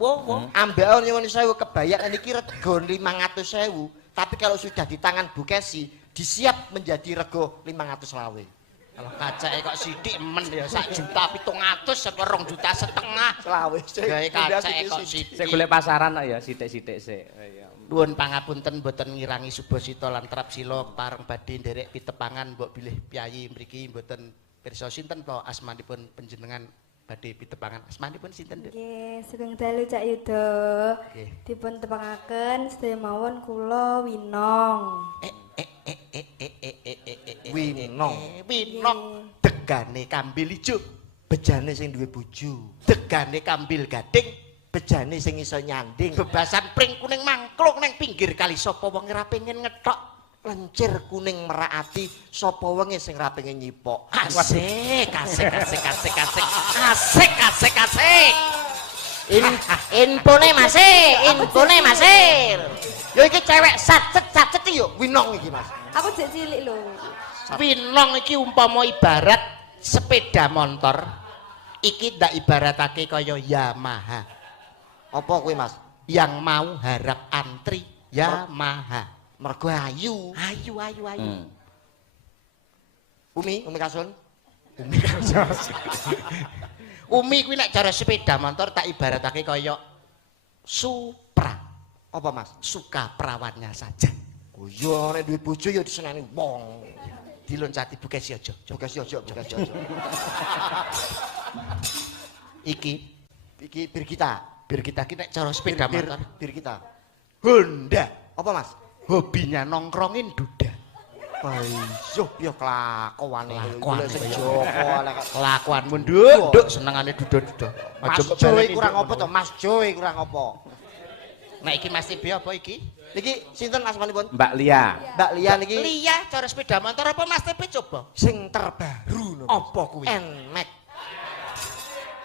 Ambekan nyuwun sewu kebayak niki rego 500.000, tapi kalau sudah di tangan Bu Kesi disiap menjadi rego 500 lawe. Kalau kacake kok sithik men ya 1.700.000 saka 2,5 juta. Lawe. Gawe kacake kok sithik. Sik golek pasaran ya sithik-sithik sik. Nuwun pangapunten mboten ngirangi Subasita lan Trapsila pareng badhe nderek pitepangan mbok bilih piyayi mriki mboten pirsa sinten to asmanipun panjenengan badhe pitepangan. Asmanipun sinten, Dek? Nggih, sugeng dalu Cak Yuda. Nggih. Dipun tepangaken sedaya mawon kula Winong. Winong. Winong degane kambil ijo, Bejane sing duwe bojo. degane kambil gading, Bejane sing iso nyanding. bebasan pring kuning mangkluk neng pinggir kali sapa wong ora pengen ngethok. Lencir kuning meraati sapa wonge sing ra pengen nyipok. Asik. Infone Mas, Yo iki cewek sacet yo Winong iki Mas. Aku jek cilik lho. Winong iki umpama ibarat sepeda motor. Iki ndak ibaratake kaya Yamaha. Apa kuwi Mas? Yang mau harap antri Yamaha. Mergo ayu. Ayu. Umi Kasun. Umi kuwi nek cara sepeda motor tak ibaratake kaya Supra. Apa Mas? Suka perawannya saja. Oh iya nek duwe bojo ya diseneni wong. Diloncati Bu Kesi aja. Jogas yo. Iki Bir kita ki nek cara sepeda motor. Bir kita. Honda. Apa Mas? Hobinya nongkrongin duda. Ayo piye kelakuane Kelakuane sing kaya Joko Kelakuanmu nduk senengane duda-duda. Mas Jo kurang apa to? Mas Jo kurang apa? Nek iki Mas Tibi apa iki? Niki sinten asmanipun? Mbak Lia. Mbak Lia niki Lia cara sepeda motor apa Mas Tibi coba? sing terbaru. Apa kuwi? Nmax.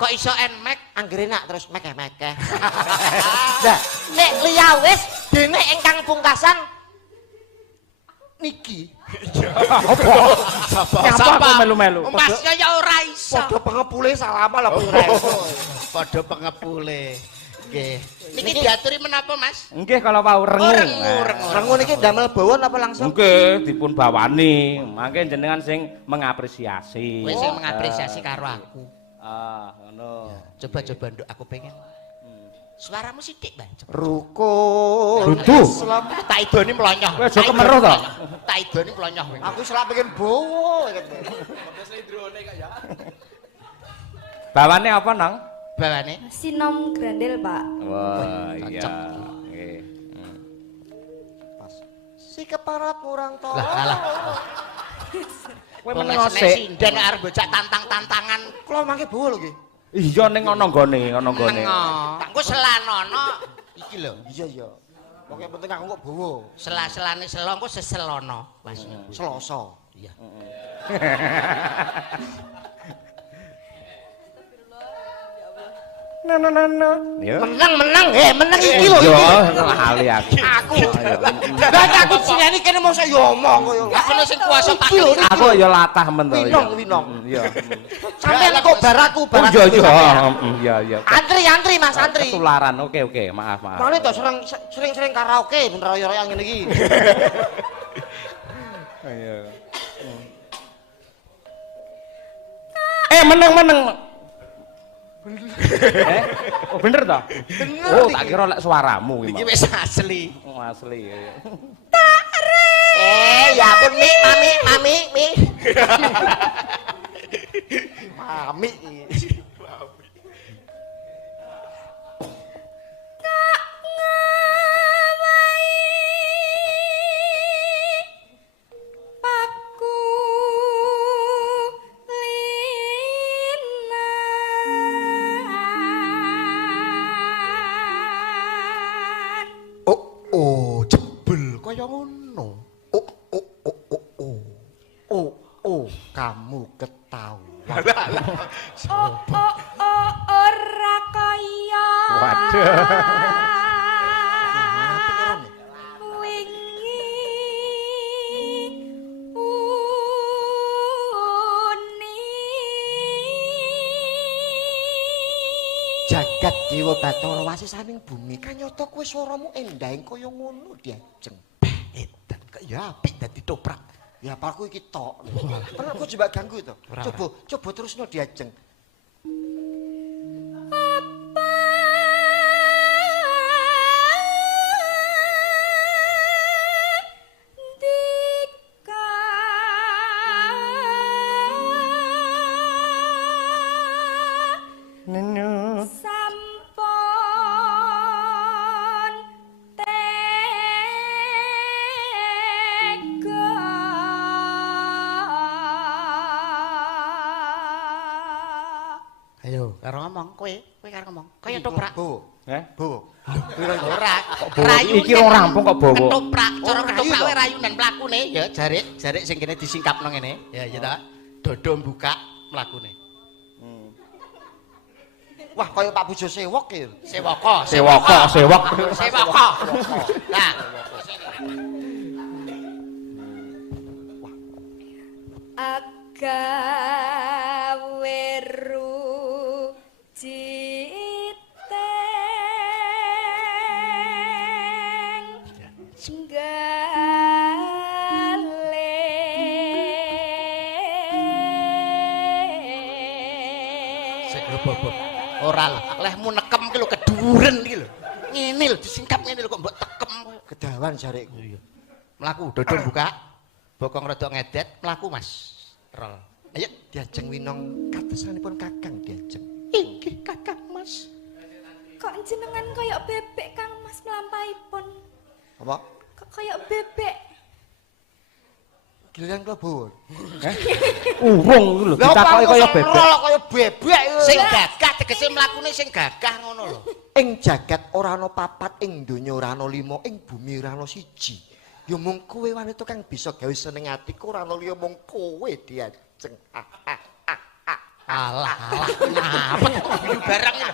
Kok iso Nmax? Anggere nak terus mekeh-mekeh. Lah, nek Lia wis dene ingkang pungkasan niki. Nyapa kok melu-melu? Mas ya ora iso. Padha pengepule salama lah ora. Padha pengepule. Nggih. Niki diaturi menapa, Mas? Nggih kalau wau rengu. Rengu niki ndamel bawon apa langsung? Nggih dipun bawani. Mangke jenengan sing mengapresiasi. Kowe sing mengapresiasi karo aku. Ngono. Coba nduk aku pengen. Suaramu sithik, Mbak. Rukun Dudu. Islam. Tak idoni mlonyoh. Kowe aja kemeruh to. Tak idoni mlonyoh. Aku selak pengen bowo gitu. Bawane apa, Nang? Bawane Sinom Grandel, Pak. Wah, Cocok. iya. Nggih. Pas. Si keparat kurang tolong. lah. Kowe Boleh meneng sik sik. sinden arep bocah tantang-tantangan. Kula mangke bawa lho nggih. Iya ning ana nggone, ana nggone. Tak engko selanono iki lho. Iya iya. Pokoke penting aku kok bawa. Sela-selane selo engko seselono, Mas. Selasa. Iya. Ya. Menang iki lho iki. Iya, hali aku. Lah aku sineni kene mosok yo omong koyo. Aku sing kuasa pakai. Aku ya latah men to. Winong. Iya. Sampeyan kok baraku Oh iya iya. Iya iya. Antri Mas, antri. Ketularan. Oke, maaf. Mane to sering karaoke bener royo-royo ngene iki. Iya. Meneng. Oh bener toh? Oh tak kira lek suaramu Iki wis asli. Oh asli ya. Ya ampun Mi. Mami. Oh, jebel kaya ngono. Oh, kamu ketahuan. Ora kaya. Waduh. Wingi Jagat Dewa Bathara wasisaning bumi kanyata kowe swaramu endahing kaya ngono diajeng. Edan ya apik dadi toprak. Ya aku iki tok. Tenan kok coba ganggu to. Coba terusno diajeng. Sampun Ayo, karo ngomong kowe karo ngomong. Kaya toprak. Bo. Bo. Ora. Iki ora rampung kok bawa. Ketoprak, cara Oh, rayu ketoprak to. wae rayunan mlakune ya jarik sing kene disingkapno ngene. Ya ya ta. Dodo buka mlakune. Wah, kaya Pak Bojo sewok ya. Sewaka. Nah, agawe jiteng ora lah. Lehmu nekem ki lho keduren iki lho. Ngene lho disingkap ngene lho kok mbok tekem. Kedawan jarekku. Mlaku dodo buka. Bokong rada ngedet, mlaku Mas. Rol. Ayo diajeng winong katesanipun Kakang diajeng. Inggih Kakang Mas. Kok jenengan kaya bebek Kang Mas mlampahipun. Apa? Kok kaya bebek. Giliran kula bawa. Urung iku lho ditakoki kaya bebek. Kaya bebek. Sing gagah tegese mlakune sing gagah ngono lho. Ing jagat ora ana papat, ing donya ora ana 5, ing bumi ora ana 1. Ya mung kowe wanita kang bisa gawe seneng atiku ora ana liya mung kowe diajeng. Alah, ngapet guyu barang lho.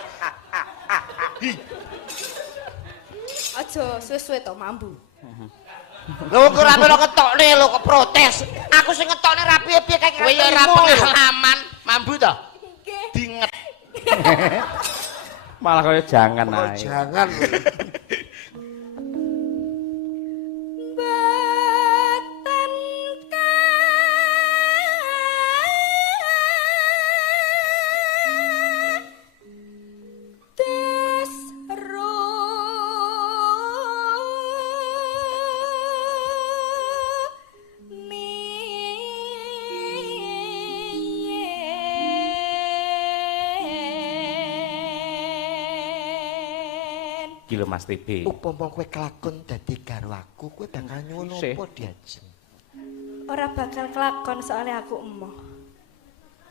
Aja suwe-suwe to mambu. Lho kok ora melo ketokne lho kok protes. Aku sing ngetokne ra piye-piye kae. Kowe ya ora pengalaman, mambu to? Nggih. Dinget. Malah kaya jangan Oh, ae. jangan. Mboten kados Iki lho Mas TB. Upama kowe kelakon dadi karo aku, kowe bakal nyuwun Sih. apa diajeng? Ora bakal kelakon soalnya aku emoh.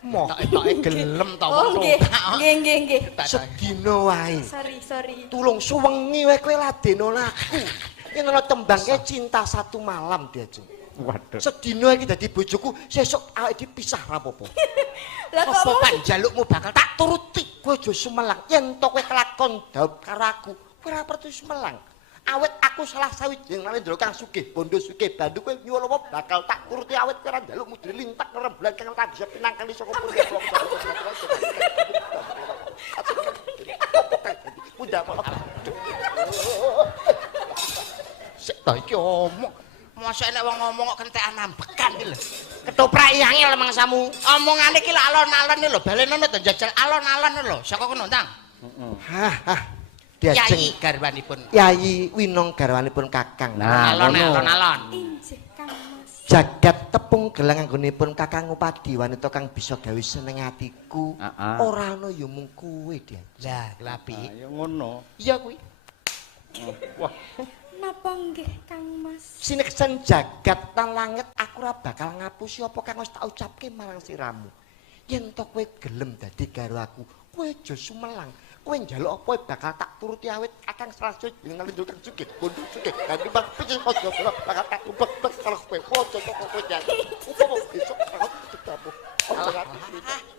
Moh, Etoke gelem ta Oh wong nggih, totak. nggih. sedina wae. Sorry. Tulung suwengi wae kowe ladenono aku. Yen ana tembangke cinta satu malam diajeng. Waduh. Sedina iki dadi bojoku, sesuk awake dipisah ra apa-apa. Lah kok Apa mau panjalukmu bakal tak turuti? Kowe aja sumelang. Yen to kowe kelakon dhaup karo aku, kowe ora perlu sumelang. Awet aku salah sawijining narendra kang sugih, bondo sugih, bandu kowe nyuwun apa bakal tak turuti awet kowe ora njaluk mudhi lintak rembulan kang tak bisa pinangkali saka pundi. Udah apa? Sik ta iki omong. Mosok nek wong ngomong kok kentekan ambekan iki lho. Ketoprak yangil mangsamu. Omongane iki lho alon-alon lho, balenono to njajal alon-alon lho. Saka kono tang. Hah. Yai Diajeng garwanipun. Yayi Winong garwanipun Kakang. Nah, Alon-alon. injih Kang Mas. Jagat tepung gelang anggonipun Kakang Upadi wanita kang bisa gawe seneng atiku. Ora ana ya mung kuwe dia. Lah, lapi. Ya ngono. Iya kuwi. Wah, Napa nggih Kang Mas? Sineksen jagat tan langit aku ora bakal ngapusi apa kang wis tak ucapke marang siramu. Yen to kowe gelem dadi karo aku, kowe aja sumelang. Kowe njaluk apa bakal tak turuti awit Kakang Srajo jeneng nalindro kang sugih, bondo sugih. Ganti bang picih aja bakal tak ubek-ubek karo kowe. Aja kok kowe jangan. Upama besok aku ketemu. Aja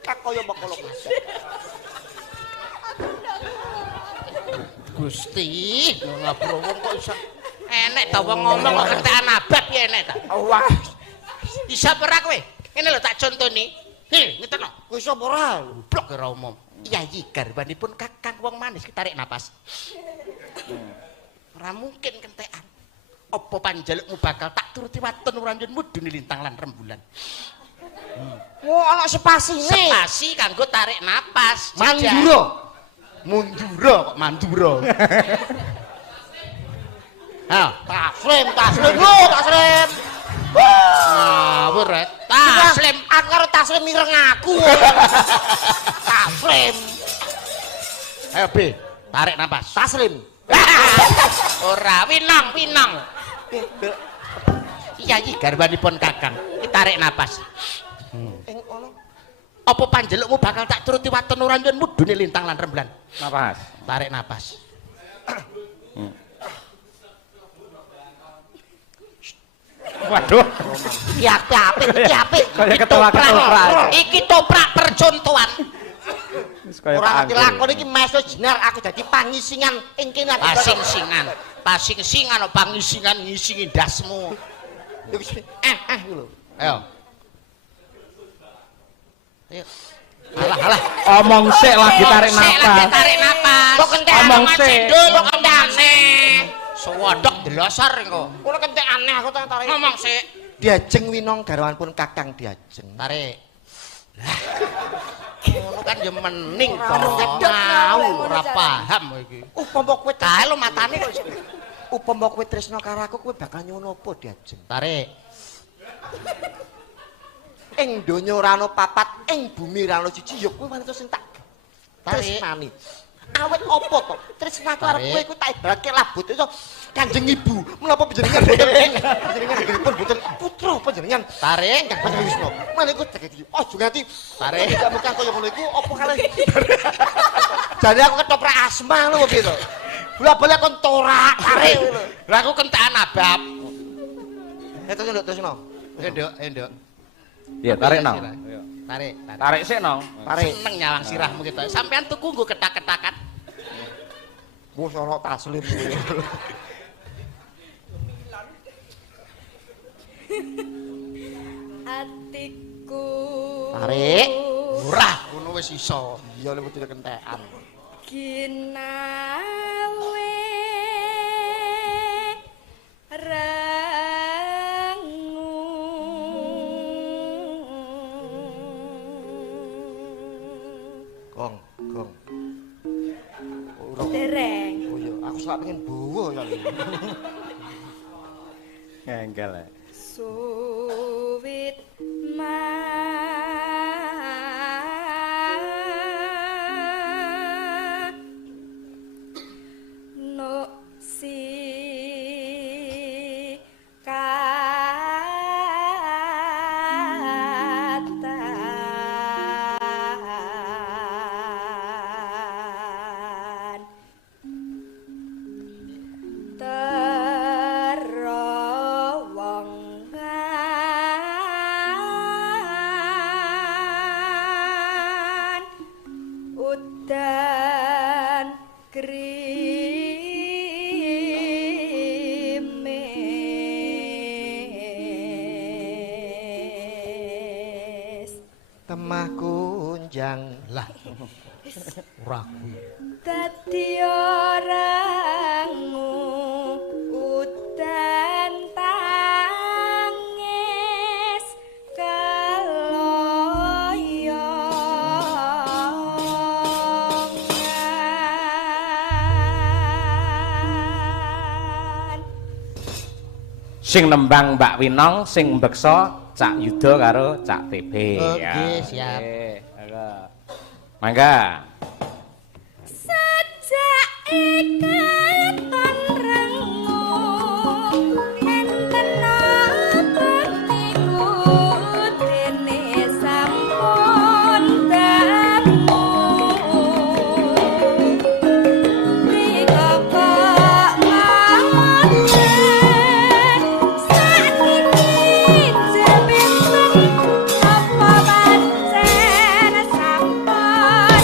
kak kaya mengkono Mas. Gusti, ngapura wong kok iso enek ta wong ngomong kok kentekan abab ya enek ta. Wah, Bisa ora kowe? Ngene lho tak contoni. Ngeteno. kowe sapa ora? Blok ora umum. Yayi garwanipun Kakang wong manis ki tarik napas. Ora mungkin kentekan. Apa panjalukmu bakal tak turuti waton uranjunmu dune lintang lan rembulan. Oh, ana spasine. Spasi kanggo tarik napas. Mandura. Mundura kok mandura. Taslim. Lho, taslim. Ngawur rek. Taslim. Aku karo taslim mireng aku. Taslim. Ayo B, tarik napas. Taslim. Ora winang. Yayi garwanipun Kakang, ki tarik napas. Ing ana Apa panjelukmu bakal tak turuti waton uranjunmu dune lintang lan rembulan? napas. Tarik napas. Waduh. iki apik. Kaya ketoprak. Iki toprak percontoan. Wis kaya Ora ngerti anggur. lakon iki meso jenar aku dadi pangisingan ing kene. Pasing-singan pangisingan ngisingi ndasmu. Lho. Ayo. Ayo. Alah. Omong sik lagi tarik Sik lagi napas. tarik napas. Kok kentekan Omong Mas sik. Cendol kok kendane. Sewodok delosor engko. Kulo kentek aneh aku tarik. Ngomong sik. Diajeng Winong garwanipun Kakang diajeng. Tarik. Ngono kan ya mening to. Ora ngedot Mau ngono ora carane. paham iki. Upama kowe Kae lo matane kok iso. upama kowe tresna karo aku kowe bakal nyuwun apa diajeng? Tarik. Ing donya ora ana papat, ing bumi ora ana siji, ya kowe wanita sing tak Tarik. tresnani. Awet apa to? Tresnaku arep Tarik. kowe iku tak ibaratke labut iso Kanjeng Ibu. Menapa panjenengan panjenengan anggenipun boten putra panjenengan Tarik. Kang Panjenengan Wisnu. Menika dadi aja nganti Tarik. Tidak muka kaya ngono iku apa kalih. Jane aku ketoprak asma lho piye to. Bola-bola kon torak tarik ngono. Lah aku kentekan abab. Terus no. Endok. Iya, tarik nang. Tarik. Tarik sik nang. Tarik. Seneng nyawang sirahmu gitu. Sampean tuku nggo ketak-ketakan. Wes ana taslim. Atiku. Tarik. Murah ngono wis iso. Iya lek kudu kentekan. Ginawe Gong. dereng Oh iya, aku selak pengen bawa ya. Ngengkel. suwit no si dan krimis Temah kunjang. Lah, ora kuwi. dadi orangmu udan tangis keloyongan. Sing nembang Mbak Winong, sing mbeksa Cak Yuda karo Cak TB. Oke, siap. Mangga. Sejak ikatan rengu enten baktiku dene sampun dangu rika kok mate sakniki jebinteng apa pancen sampun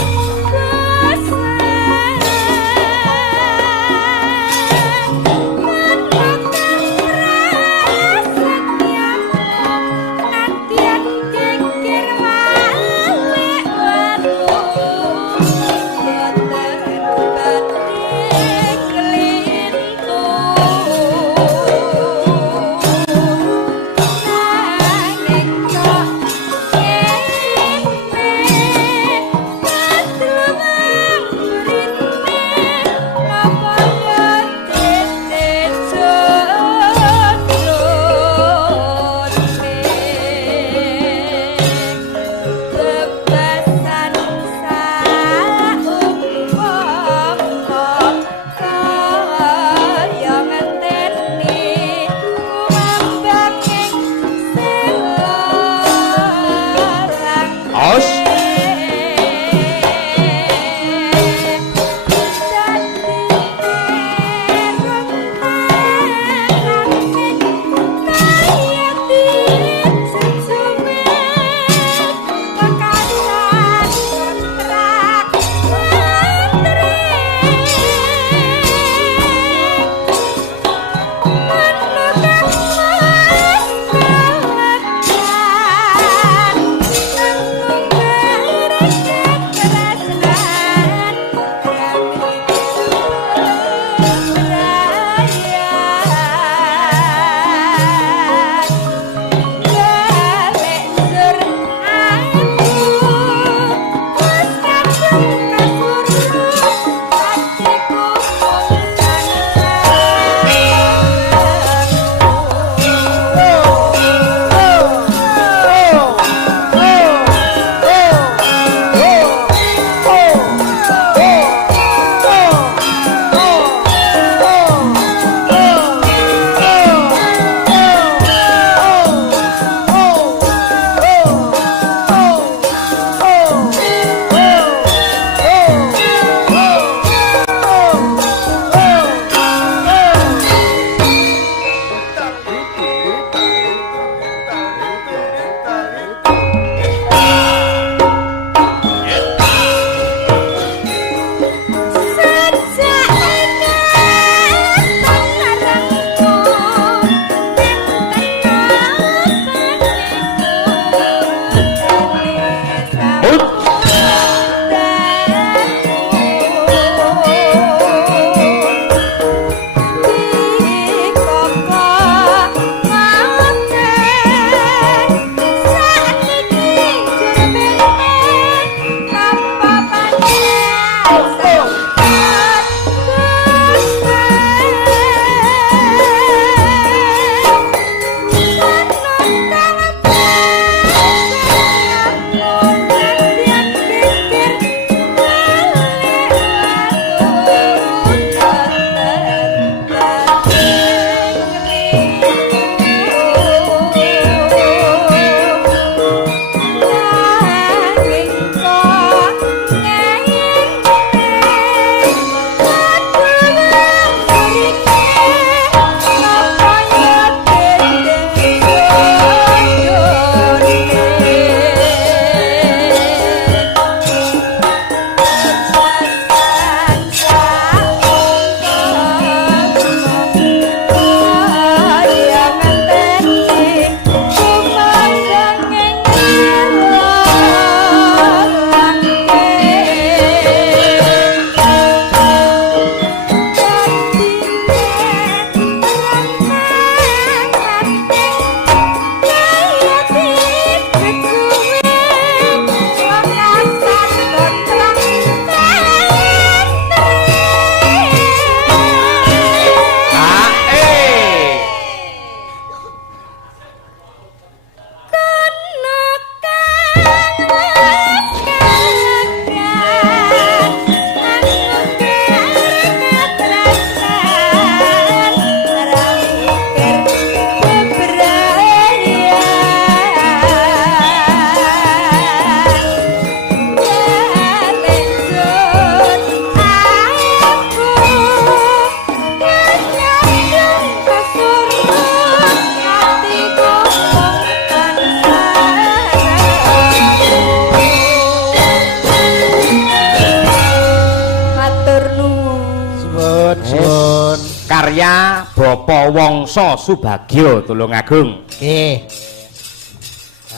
karya Bapa Wangsa Subagyo Tulungagung. Nggih.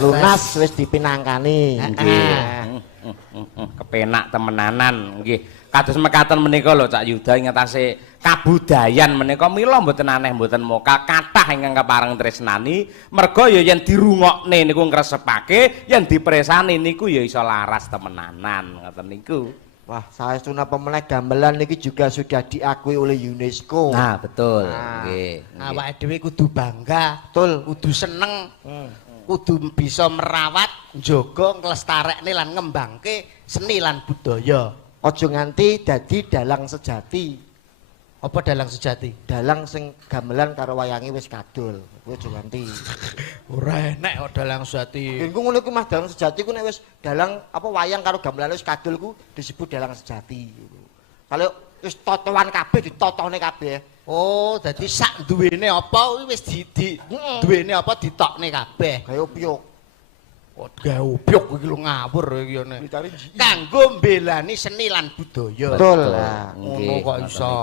Lunas wis dipinangkani. Nggih. Kepenak temenanan nggih. Kados mekaten menika lho Cak Yuda ngetase kabudayan menika mila mboten aneh mboten moka kathah ingkang kepareng tresnani merga ya yen dirungokne niku ngresepake yen dipresani niku ya iso laras temenanan ngoten niku. Wah, saestuna pemenang gamelan niki juga sudah diakui oleh UNESCO. Nah, betul. Nah, Nggih. Awake dhewe kudu bangga, betul. kudu seneng. Kudu bisa merawat, njaga, nglestarekne lan ngembangke seni lan budaya. Aja nganti dadi dalang sejati. Apa dalang sejati? Dalang sing gamelan karo wayange wis kadul. Kuwi aja nganti. Ora enek kok dalang sejati. Engko ngono iku Mas dalang sejati ku nek wis dalang apa wayang karo gamelan wis kadul ku disebut dalang sejati. Kalau wis totoan kabeh ditotone kabeh. Oh, dadi sak duwene apa kuwi wis duwene apa ditokne kabeh. Kaya opiok. Kok gawe obyok iki lho ngawur iki ngene. Dicari Kanggo mbelani seni lan budaya. betul lah. Ngono kok iso.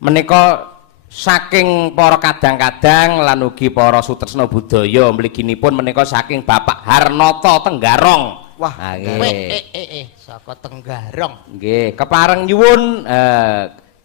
Menika saking para kadang-kadang lan ugi para sutresna budaya mliginipun menika saking Bapak Harnata Tenggarong. Wah, Nah, Saka Tenggarong. nggih, kepareng nyuwun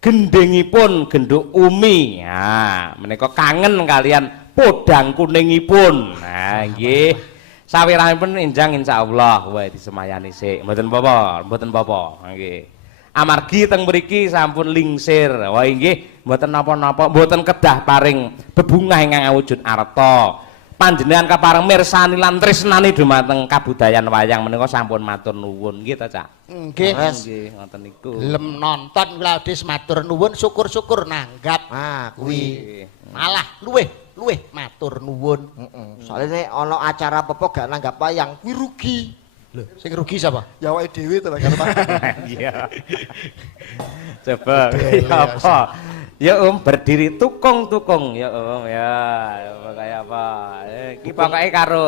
gendhengipun genduk Umi. Nah, menika kangen kalian podang kuningipun. Nah, nggih. Sawiranipun enjang insyaallah wae disemayani sik. Mboten apa-apa, mboten apa-apa. Nggih. Amargi teng mriki sampun lingsir. Wah nggih, mboten napa-napa, mboten kedah paring bebungah ingkang awujud arta. Panjenengan kapareng mirsani lan tresnani dumateng kabudayan wayang menika sampun matur nuwun nggih ta, Cak? Nggih. Nggih, ngoten niku. Gelem nonton Claudius matur nuwun, syukur-syukur nanggap. Ah, kuwi. Malah luweh matur nuwun. Soalnya nek ana acara apa-apa gak nanggap wayang, kuwi rugi. Lho, sing rugi sapa? Ya awake dhewe to karo Pak. Iya. Coba ya apa? Ya berdiri tukung-tukung ya ya kayak apa? Iki pokoke karo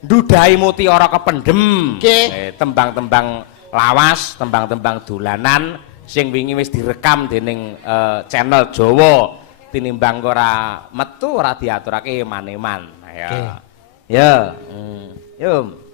ndudai mutiara kependem. Nggih. Tembang-tembang lawas, tembang-tembang dolanan sing wingi wis direkam dening channel Jawa tinimbang ora metu ora diaturake maneman. Ya. Ya. Yum.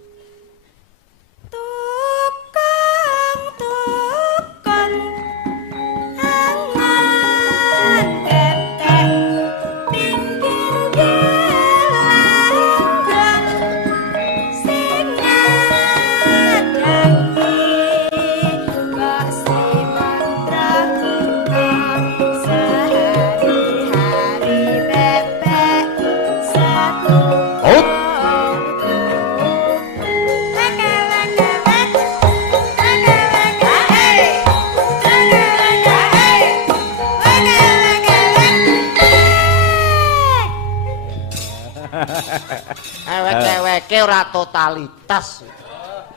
Ewek-eweke ora totalitas.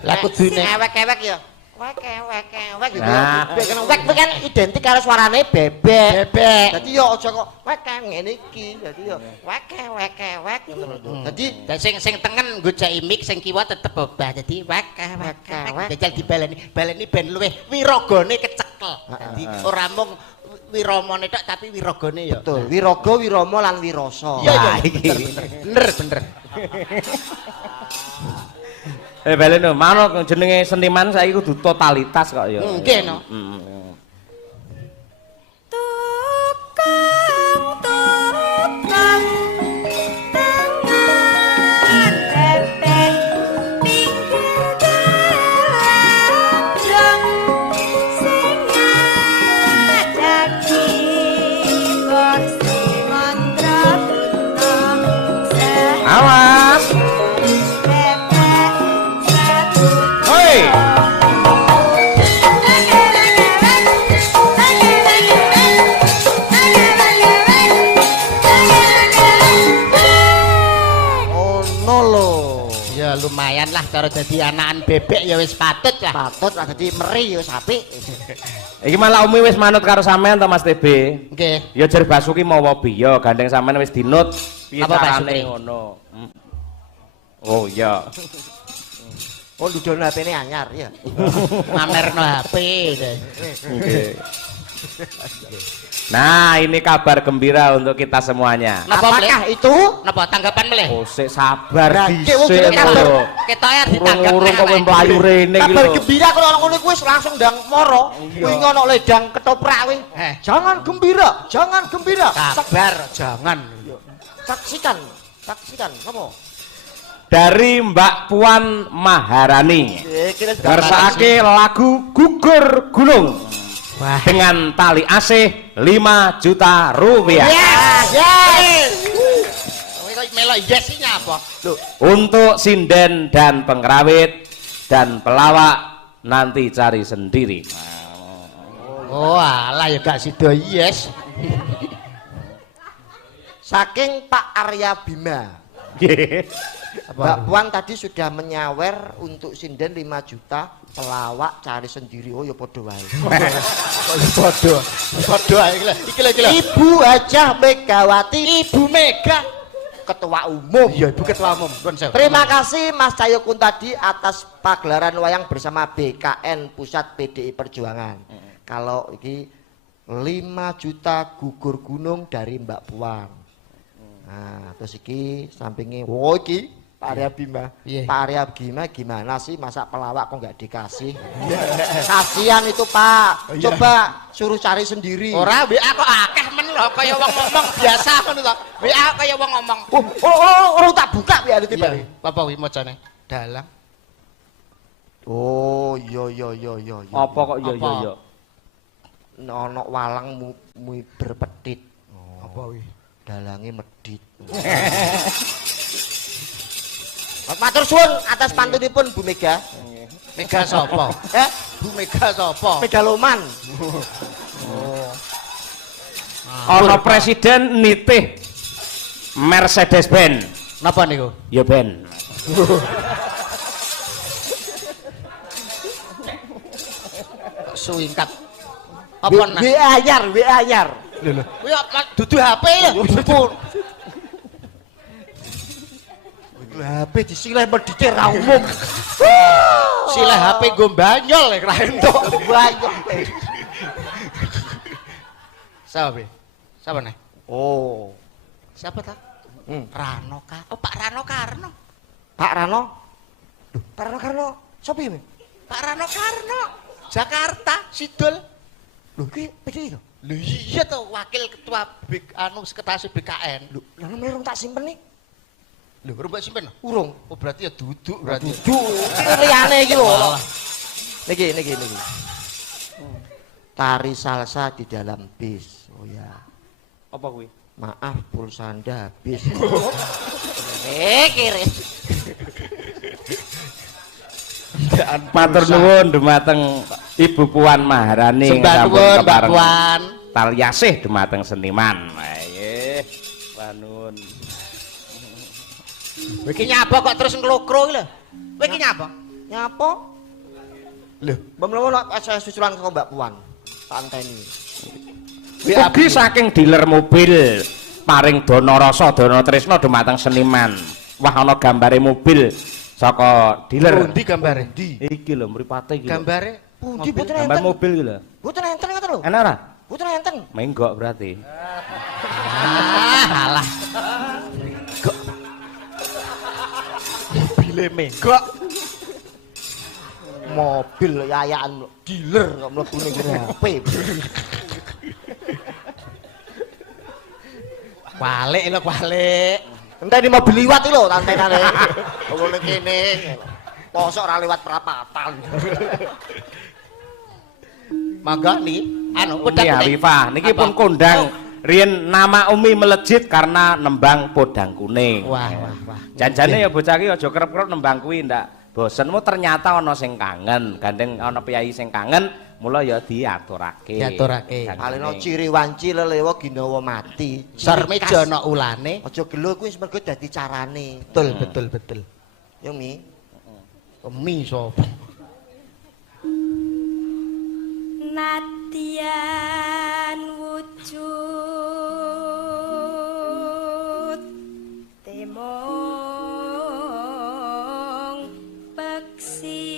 Lah kudune ewek-ewek ya. Wek gitu. Wek kan identik karo suarane bebek. Dadi ya aja kok wek ngene iki. Dadi ya wek ngono lho. Dadi sing tengen nggo cek mic sing kiwa tetep obah. Dadi wek. Jajal dibaleni ben luwih wiragane kecekel. Dadi ora mung wiramane tok tapi wiragane ya. betul, wiraga, wirama lan wirasa. Iya bener. Balen no, manut jenenge seniman saiki kudu totalitas kok ya. Nggih no. Awas. Hoi. Ono lho. Ya lumayan lah cara dadi anakan bebek ya wis patut lah. Patut lah dadi meri ya apik. Iki malah Umi wis manut karo sampean to Mas TB. Nggih. Ya jar Basuki mawa biya, gandeng sampean wis dinut. Piye Apa, Pak carane Sukri? ngono? Oh iya. Oh ludono HP-ne anyar ya. Mamerno HP. Nggih. Nah, ini kabar gembira untuk kita semuanya. Apakah itu? Napa tanggapan meleh? Oh, sik sabar Berarti wong dhisik kene kabar. lho. Ketoke ditanggap. Urung kowe mlayu rene iki Kabar lho. gembira kalau ngono kuwi wis langsung ndang moro. Kuwi ngono ledang ketoprak kuwi. Jangan gembira, jangan gembira. Sabar, jangan. Saksikan, saksikan. Apa? Dari Mbak Puan Maharani. Kira Ngersakake lagu Gugur Gunung. Dengan tali asih 5 juta rupiah. Yes. Kowe kok melok yes-nya apa? Untuk sinden dan pengrawit dan pelawak nanti cari sendiri. Oh, alah ya gak sido yes. Saking Pak Arya Bima. Mbak Puan tadi sudah menyawer untuk sinden 5 juta, pelawak cari sendiri. Oh ya padha wae. Padha ae iki lho. Ibu Hajah Megawati, Ibu Mega, Ketua Umum. iya Ibu Ketua Umum. Terima kasih Mas Cayokun tadi atas pagelaran wayang bersama BKN Pusat PDI Perjuangan. Kalau ini 5 juta gugur gunung dari Mbak Puan. Nah, terus iki sampingnya, wow iki Pak Arya Bima. Pak Arya Bima gimana sih masa pelawak kok nggak dikasih? Kasihan itu Pak. Coba suruh cari sendiri. Ora WA kok akeh men lho kaya wong ngomong biasa ngono to. WA kaya wong ngomong. Oh, tak buka WA iki Pak. Apa wi macane? Dalang. Oh, iya. Apa kok iya. Ono walang mu berpedit. Apa wi? Dalange medit. Matur suwun atas pantunipun Bu Mega. Mega sapa? Bu Mega sapa? Megaloman. Ono presiden nitih Mercedes Benz. Napa niku? Ya Ben. Suingkat. Apa nah? WA anyar. Lho. Kuwi dudu HP ya. HP disileh medhite ra umum. Sileh HP nggo banyol ra entuk. Banyak. Siapa nih? Oh, Siapa tak? Rano Ka. Oh, Pak Rano Karno. Pak Rano. Loh, Pak Rano Karno. Sopo iki? Pak Rano Karno. Jakarta, Sidul. Lho, iki PDI to? Lho iya to, wakil ketua sekretaris BKN. Lho, lha merong tak simpen nih. Lho, urung mbok simpen? Urung. Oh, berarti ya duduk berarti. Duduk. Liyane iki lho. Niki. Tari salsa di dalam bis. Oh ya. Apa kuwi? Maaf pulsa Anda habis. Kiri. Matur nuwun dumateng Ibu Puan Maharani. Sembah nuwun Mbak Puan. Talyasih dumateng seniman. Nggih. Nuwun. Kowe iki nyapa kok terus nglokro iki lho. Kowe iki nyapa? Nyapa? Lho, mbak mlawan saya susulan karo Mbak Puan. Tak anteni. Ugi saking dealer mobil paring dana rasa dana tresna dumateng seniman. Wah ana gambare mobil saka dealer. Pundi gambare? Ndi? Iki lho mripate iki. Gambare Pundi boten gambar enten. mobil iki lho. Boten enten ngoten lho. Enak ora? Boten enten. Menggok berarti. Alah. Mobile menggok. Mobil yayakan dealer kok mlebune HP. Balik lho, balik. Enteni mobil liwat iki lho tantenane. Ngene kene. Posok ora liwat perapatan. Mangga niki anu Umi Hawifah niki pun kondang riyen nama Umi melejit karena nembang podang kuning. Wah. Janjane ya bocah iki aja kerep-kerep nembang kuwi ndak. Bosenmu ternyata ana sing kangen, gandeng ana piyai sing kangen, mula ya diaturake. Diaturake. Alena ciri wanci lelewa ginawa mati. Sarmeja ana ulane. Aja gelo kuwi mergo dadi carane. Betul. Yo Mi. Mi sapa? Nadyan wujud temong peksi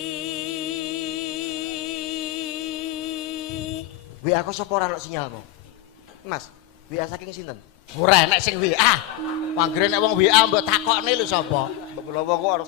WA kok sapa ora ono sinyalmu? Mas, WA saking sinten? Ora enek sing WA. Panggere nek wong WA mbok takokne lho sapa? Mbok kula kok ora